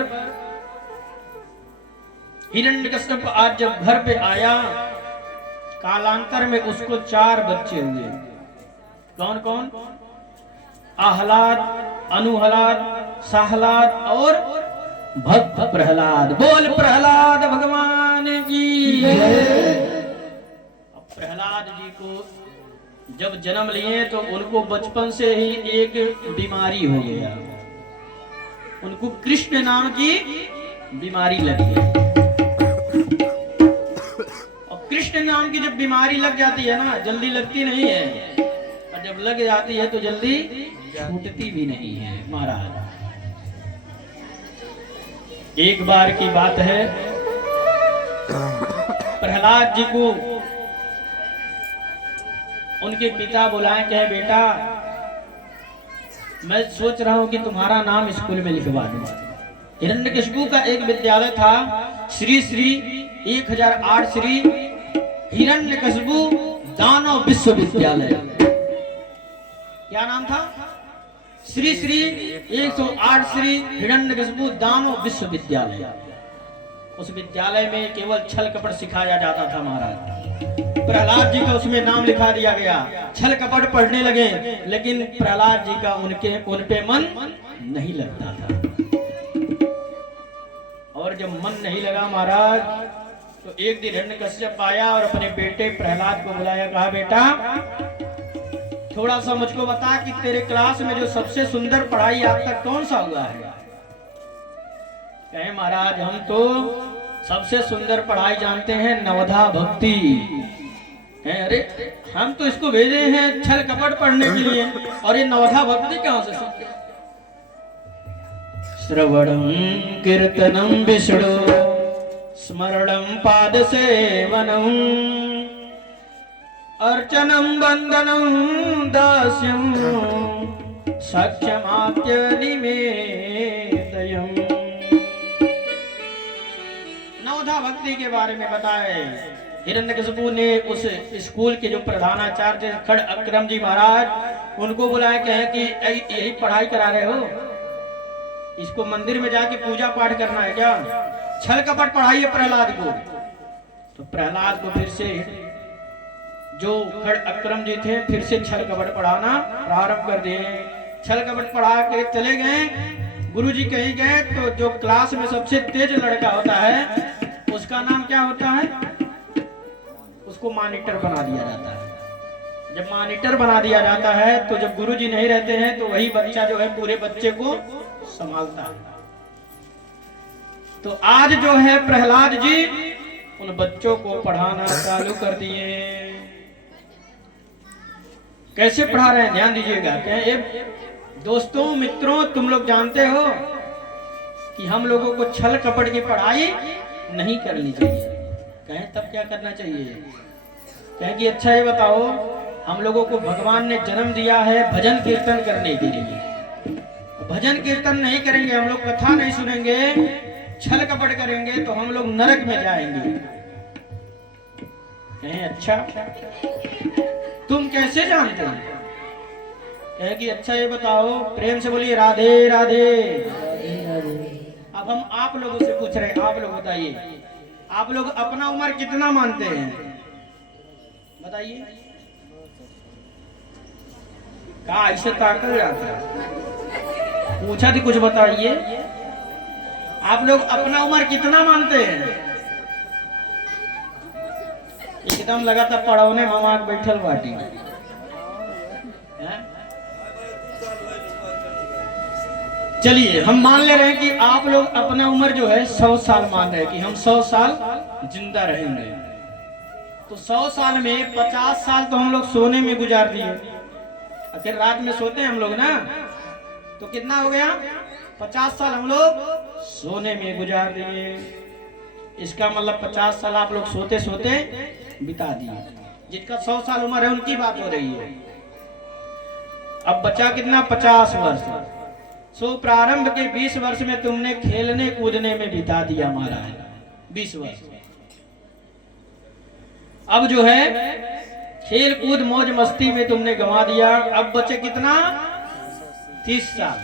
हिरण्यकश्यप आज जब घर पे आया, कालांतर में उसको 4 बच्चे हुए। कौन कौन? आहलाद, अनुहलाद, साहलाद और भक्त प्रहलाद। बोल प्रहलाद भगवान की। अब प्रहलाद जी को जब जन्म लिए तो उनको बचपन से ही एक बीमारी हो गया, उनको कृष्ण नाम की बीमारी लगी। और कृष्ण नाम की जब बीमारी लग जाती है ना, जल्दी लगती नहीं है, और जब लग जाती है तो जल्दी छूटती भी नहीं है महाराज। एक बार की बात है, प्रहलाद जी को उनके पिता बुलाए, कहे बेटा मैं सोच रहा हूं कि तुम्हारा नाम स्कूल में लिखवा दूं। हिरण्यकशिपु का एक विद्यालय था, श्री 1008 श्री हिरण्यकशिपु दानव विश्वविद्यालय। क्या नाम था? श्री श्री 108 श्री हिरण्यकशिपु दानव विश्वविद्यालय। उस विद्यालय में केवल छल कपट सिखाया जाता था महाराज। प्रहलाद जी का उसमें नाम लिखा दिया गया। छल कपट पढ़ने लगे, लेकिन प्रहलाद जी का उन पे मन नहीं लगता था। और जब मन नहीं लगा महाराज, तो एक दिन हिरण्यकश्यप आया और अपने बेटे प्रहलाद को बुलाया, कहा बेटा थोड़ा सा मुझको बता कि तेरे क्लास में जो सबसे सुंदर पढ़ाई आज तक कौन सा हुआ है। कहे महाराज हम तो सबसे सुंदर पढ़ाई जानते हैं, नवधा भक्ति है। अरे हम तो इसको भेजे हैं छल कपट पढ़ने के लिए, और ये नवधा भक्ति कहां से सीखे। श्रवणम कीर्तनम विष्णु स्मरणम पाद सेवनम अर्चनम वंदनम दास्यम सख्यमात्य निमेतयम्। नवधा भक्ति के बारे में बताए। हिरण्यकशिपु ने उस स्कूल के जो प्रधानाचार्य खड़ अक्रम जी महाराज, उनको बुलाया, कहे कि यही पढ़ाई करा रहे हो, इसको मंदिर में जाके पूजा पाठ करना है क्या। छल कपट पढ़ाइए प्रहलाद को। तो प्रहलाद को फिर से जो खड़ अक्रम जी थे फिर से छल कपट पढ़ाना प्रारंभ कर दिए। छल कपट पढ़ा के चले गए। गुरुजी कहीं गए तो जो क्लास में सबसे तेज लड़का होता है उसका नाम क्या होता है, उसको मॉनिटर बना दिया जाता है। जब मॉनिटर बना दिया जाता है तो जब गुरुजी नहीं रहते हैं तो वही बच्चा जो है पूरे बच्चे को संभालता है। तो आज जो है प्रहलाद जी उन बच्चों को पढ़ाना चालू कर दिए। कैसे पढ़ा रहे हैं ध्यान दीजिएगा। दोस्तों मित्रों, तुम लोग जानते हो कि हम लोगों को छल कपट की पढ़ाई नहीं करनी चाहिए। कहें तब क्या करना चाहिए। कहें कि अच्छा ये बताओ, हम लोगों को भगवान ने जन्म दिया है भजन कीर्तन करने के लिए। भजन कीर्तन नहीं करेंगे, हम लोग कथा नहीं सुनेंगे, छल कपट करेंगे तो हम लोग नरक में जाएंगे। कहें अच्छा तुम कैसे जानते हैं। कहे कि अच्छा ये बताओ, प्रेम से बोलिए राधे राधे। अब हम आप लोगों से पूछ रहे हैं, आप लोग बताइए, आप लोग अपना उम्र कितना मानते हैं, बताइए। कहा ऐसे ताकत जाता है, पूछा थी कुछ बताइए। आप लोग अपना उम्र कितना मानते हैं। एकदम लगा था पढ़ौने मामा बैठल बाटी। चलिए हम मान ले रहे हैं कि आप लोग अपना उम्र जो है 100 साल मान रहे हैं कि हम 100 साल जिंदा रहेंगे। तो 100 साल में 50 साल तो हम लोग सोने में गुजार दिए। अगर रात में सोते हैं हम लोग ना, तो कितना हो गया, 50 साल हम लोग सोने में गुजार दिए। इसका मतलब 50 साल आप लोग सोते सोते बिता दिए। जिनका 100 साल उम्र है उनकी बात हो रही है। अब बचा कितना, 50 वर्ष। सो प्रारंभ के 20 वर्ष में तुमने खेलने कूदने में बिता दिया महाराज, 20 वर्ष। अब जो है खेल कूद मौज मस्ती में तुमने गंवा दिया। अब बचे कितना, 30 साल।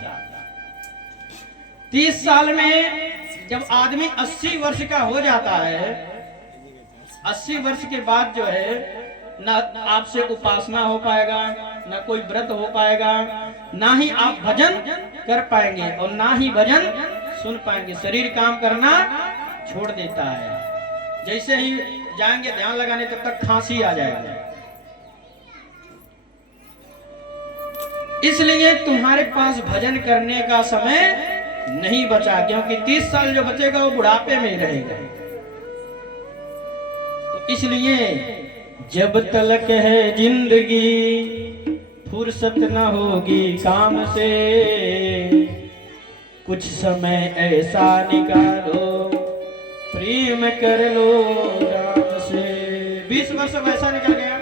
30 साल में जब आदमी 80 वर्ष का हो जाता है, 80 वर्ष के बाद जो है ना आपसे उपासना हो पाएगा, ना कोई व्रत हो पाएगा, ना ही आप भजन कर पाएंगे और ना ही भजन सुन पाएंगे। शरीर काम करना छोड़ देता है। जैसे ही जाएंगे ध्यान लगाने तब तक खांसी आ जाएगा। इसलिए तुम्हारे पास भजन करने का समय नहीं बचा, क्योंकि 30 साल जो बचेगा वो बुढ़ापे में रहेगा। तो इसलिए जब तलक है जिंदगी फुर्सत न होगी काम से, कुछ समय ऐसा निकालो प्रेम कर लो राम से। 20 वर्ष वैसा निकल गया।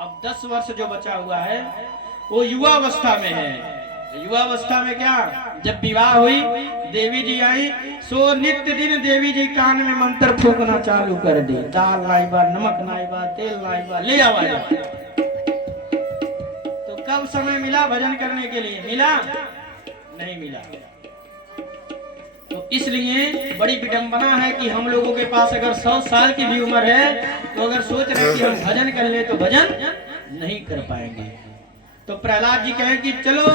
अब 10 वर्ष जो बचा हुआ है वो युवावस्था में है। युवावस्था में क्या, जब विवाह हुई, देवी जी आई, सो नित्य दिन देवी जी कान में मंत्र फूकना चालू कर दी। दाल लाई बा, नमक लाई बा, तेल लाई बा, ले आवा। तो कब समय मिला भजन करने के लिए? मिला नहीं मिला। तो इसलिए बड़ी विडंबना है कि हम लोगों के पास अगर 100 साल की भी उम्र है तो अगर सोच रहे हैं कि हम भजन कर ले तो भजन नहीं कर पाएंगे। तो प्रहलाद जी कहें कि चलो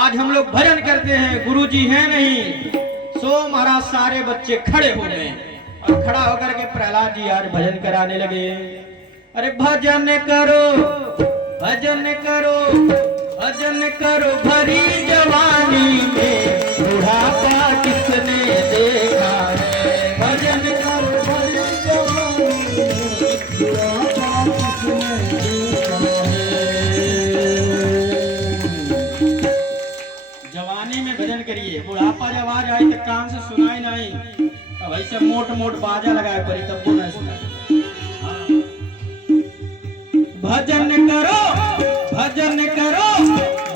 आज हम लोग भजन करते हैं, गुरुजी हैं नहीं। सो महाराज सारे बच्चे खड़े हो गए और खड़ा होकर के प्रहलाद जी आज भजन कराने लगे। अरे भजन करो भजन करो भजन करो भरी जवानी में बुढ़ापा किसने देखा है। भजन करो भरी जवानी में बुढ़ापा किसने देखा है। जवानी में भजन करिए, बुढ़ापा जब आ जाए तो कान से सुनाई नहीं। अब ऐसे मोट मोट बाजा लगाए परी तब वो नहीं सुनाई। भजन करो भजन करो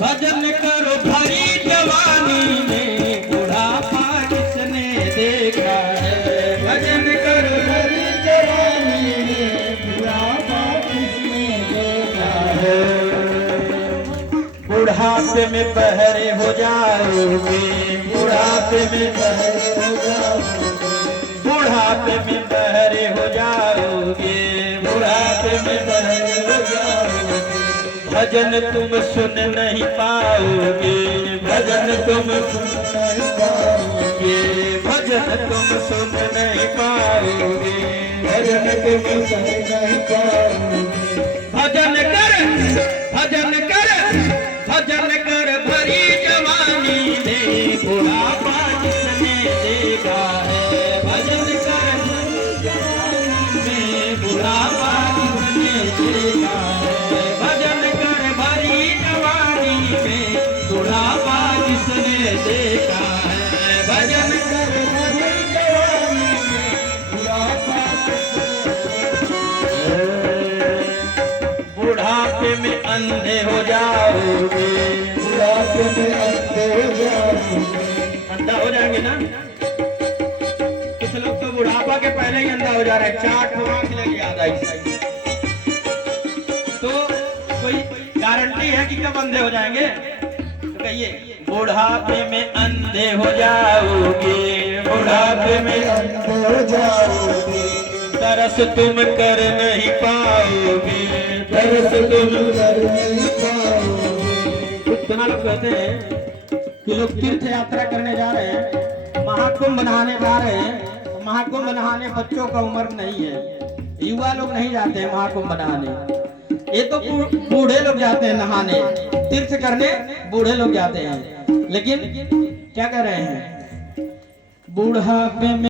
भजन करो भरी जवानी में बुढ़ापा किसने देखा है। भजन करो भरी जवानी में बुढ़ापा किसने देखा है। बुढ़ापे में बहरे हो जाओगे, बुढ़ापे में बहरे हो जाओगे, बुढ़ापे में बहरे हो जाओगे, बुढ़ापे में बहरे हो जाओगे। भजन तुम सुन नहीं पाओगे, भजन तुम सुन नहीं पाओगे, भजन तुम सुन नहीं पाओगे, भजन तुम सुन नहीं पाओगे। भजन कर भजन कर भजन कर भरी जवानी में बुढ़ापा किसने देखा है। भजन कर भरी जवानी में बुढ़ापा किसने देखा है। भजन कर भरी जवानी में बुढ़ापा किसने देखा है। भजन कर भरी जवानी में बुढ़ापा बुढ़ापे में अंधे हो जाओगे, बुढ़ापे में अंधे हो जाओगे। अंधा हो जाएंगे ना, कुछ लोग तो बुढ़ापा के पहले ही अंधा हो जा रहे हैं, 4 आंख लग याद आई। तो कोई गारंटी है कि कब अंधे हो जाएंगे? तो कहिए बुढ़ापे में अंधे हो जाओगे, बुढ़ापे में अंधे हो जाओगे। तरस तुम कर नहीं पाओगे, तरस तुम कर नहीं पाओगे। इतना लोग कहते हैं कि लोग तीर्थ यात्रा करने जा रहे हैं, महाकुंभ नहाने जा रहे हैं। महाकुंभ नहाने बच्चों का उम्र नहीं है, युवा लोग नहीं जाते हैं महाकुंभ नहाने। ये तो बूढ़े लोग जाते हैं नहाने, तीर्थ करने बूढ़े लोग जाते हैं। लेकिन क्या कर रहे हैं? बुढ़ापे में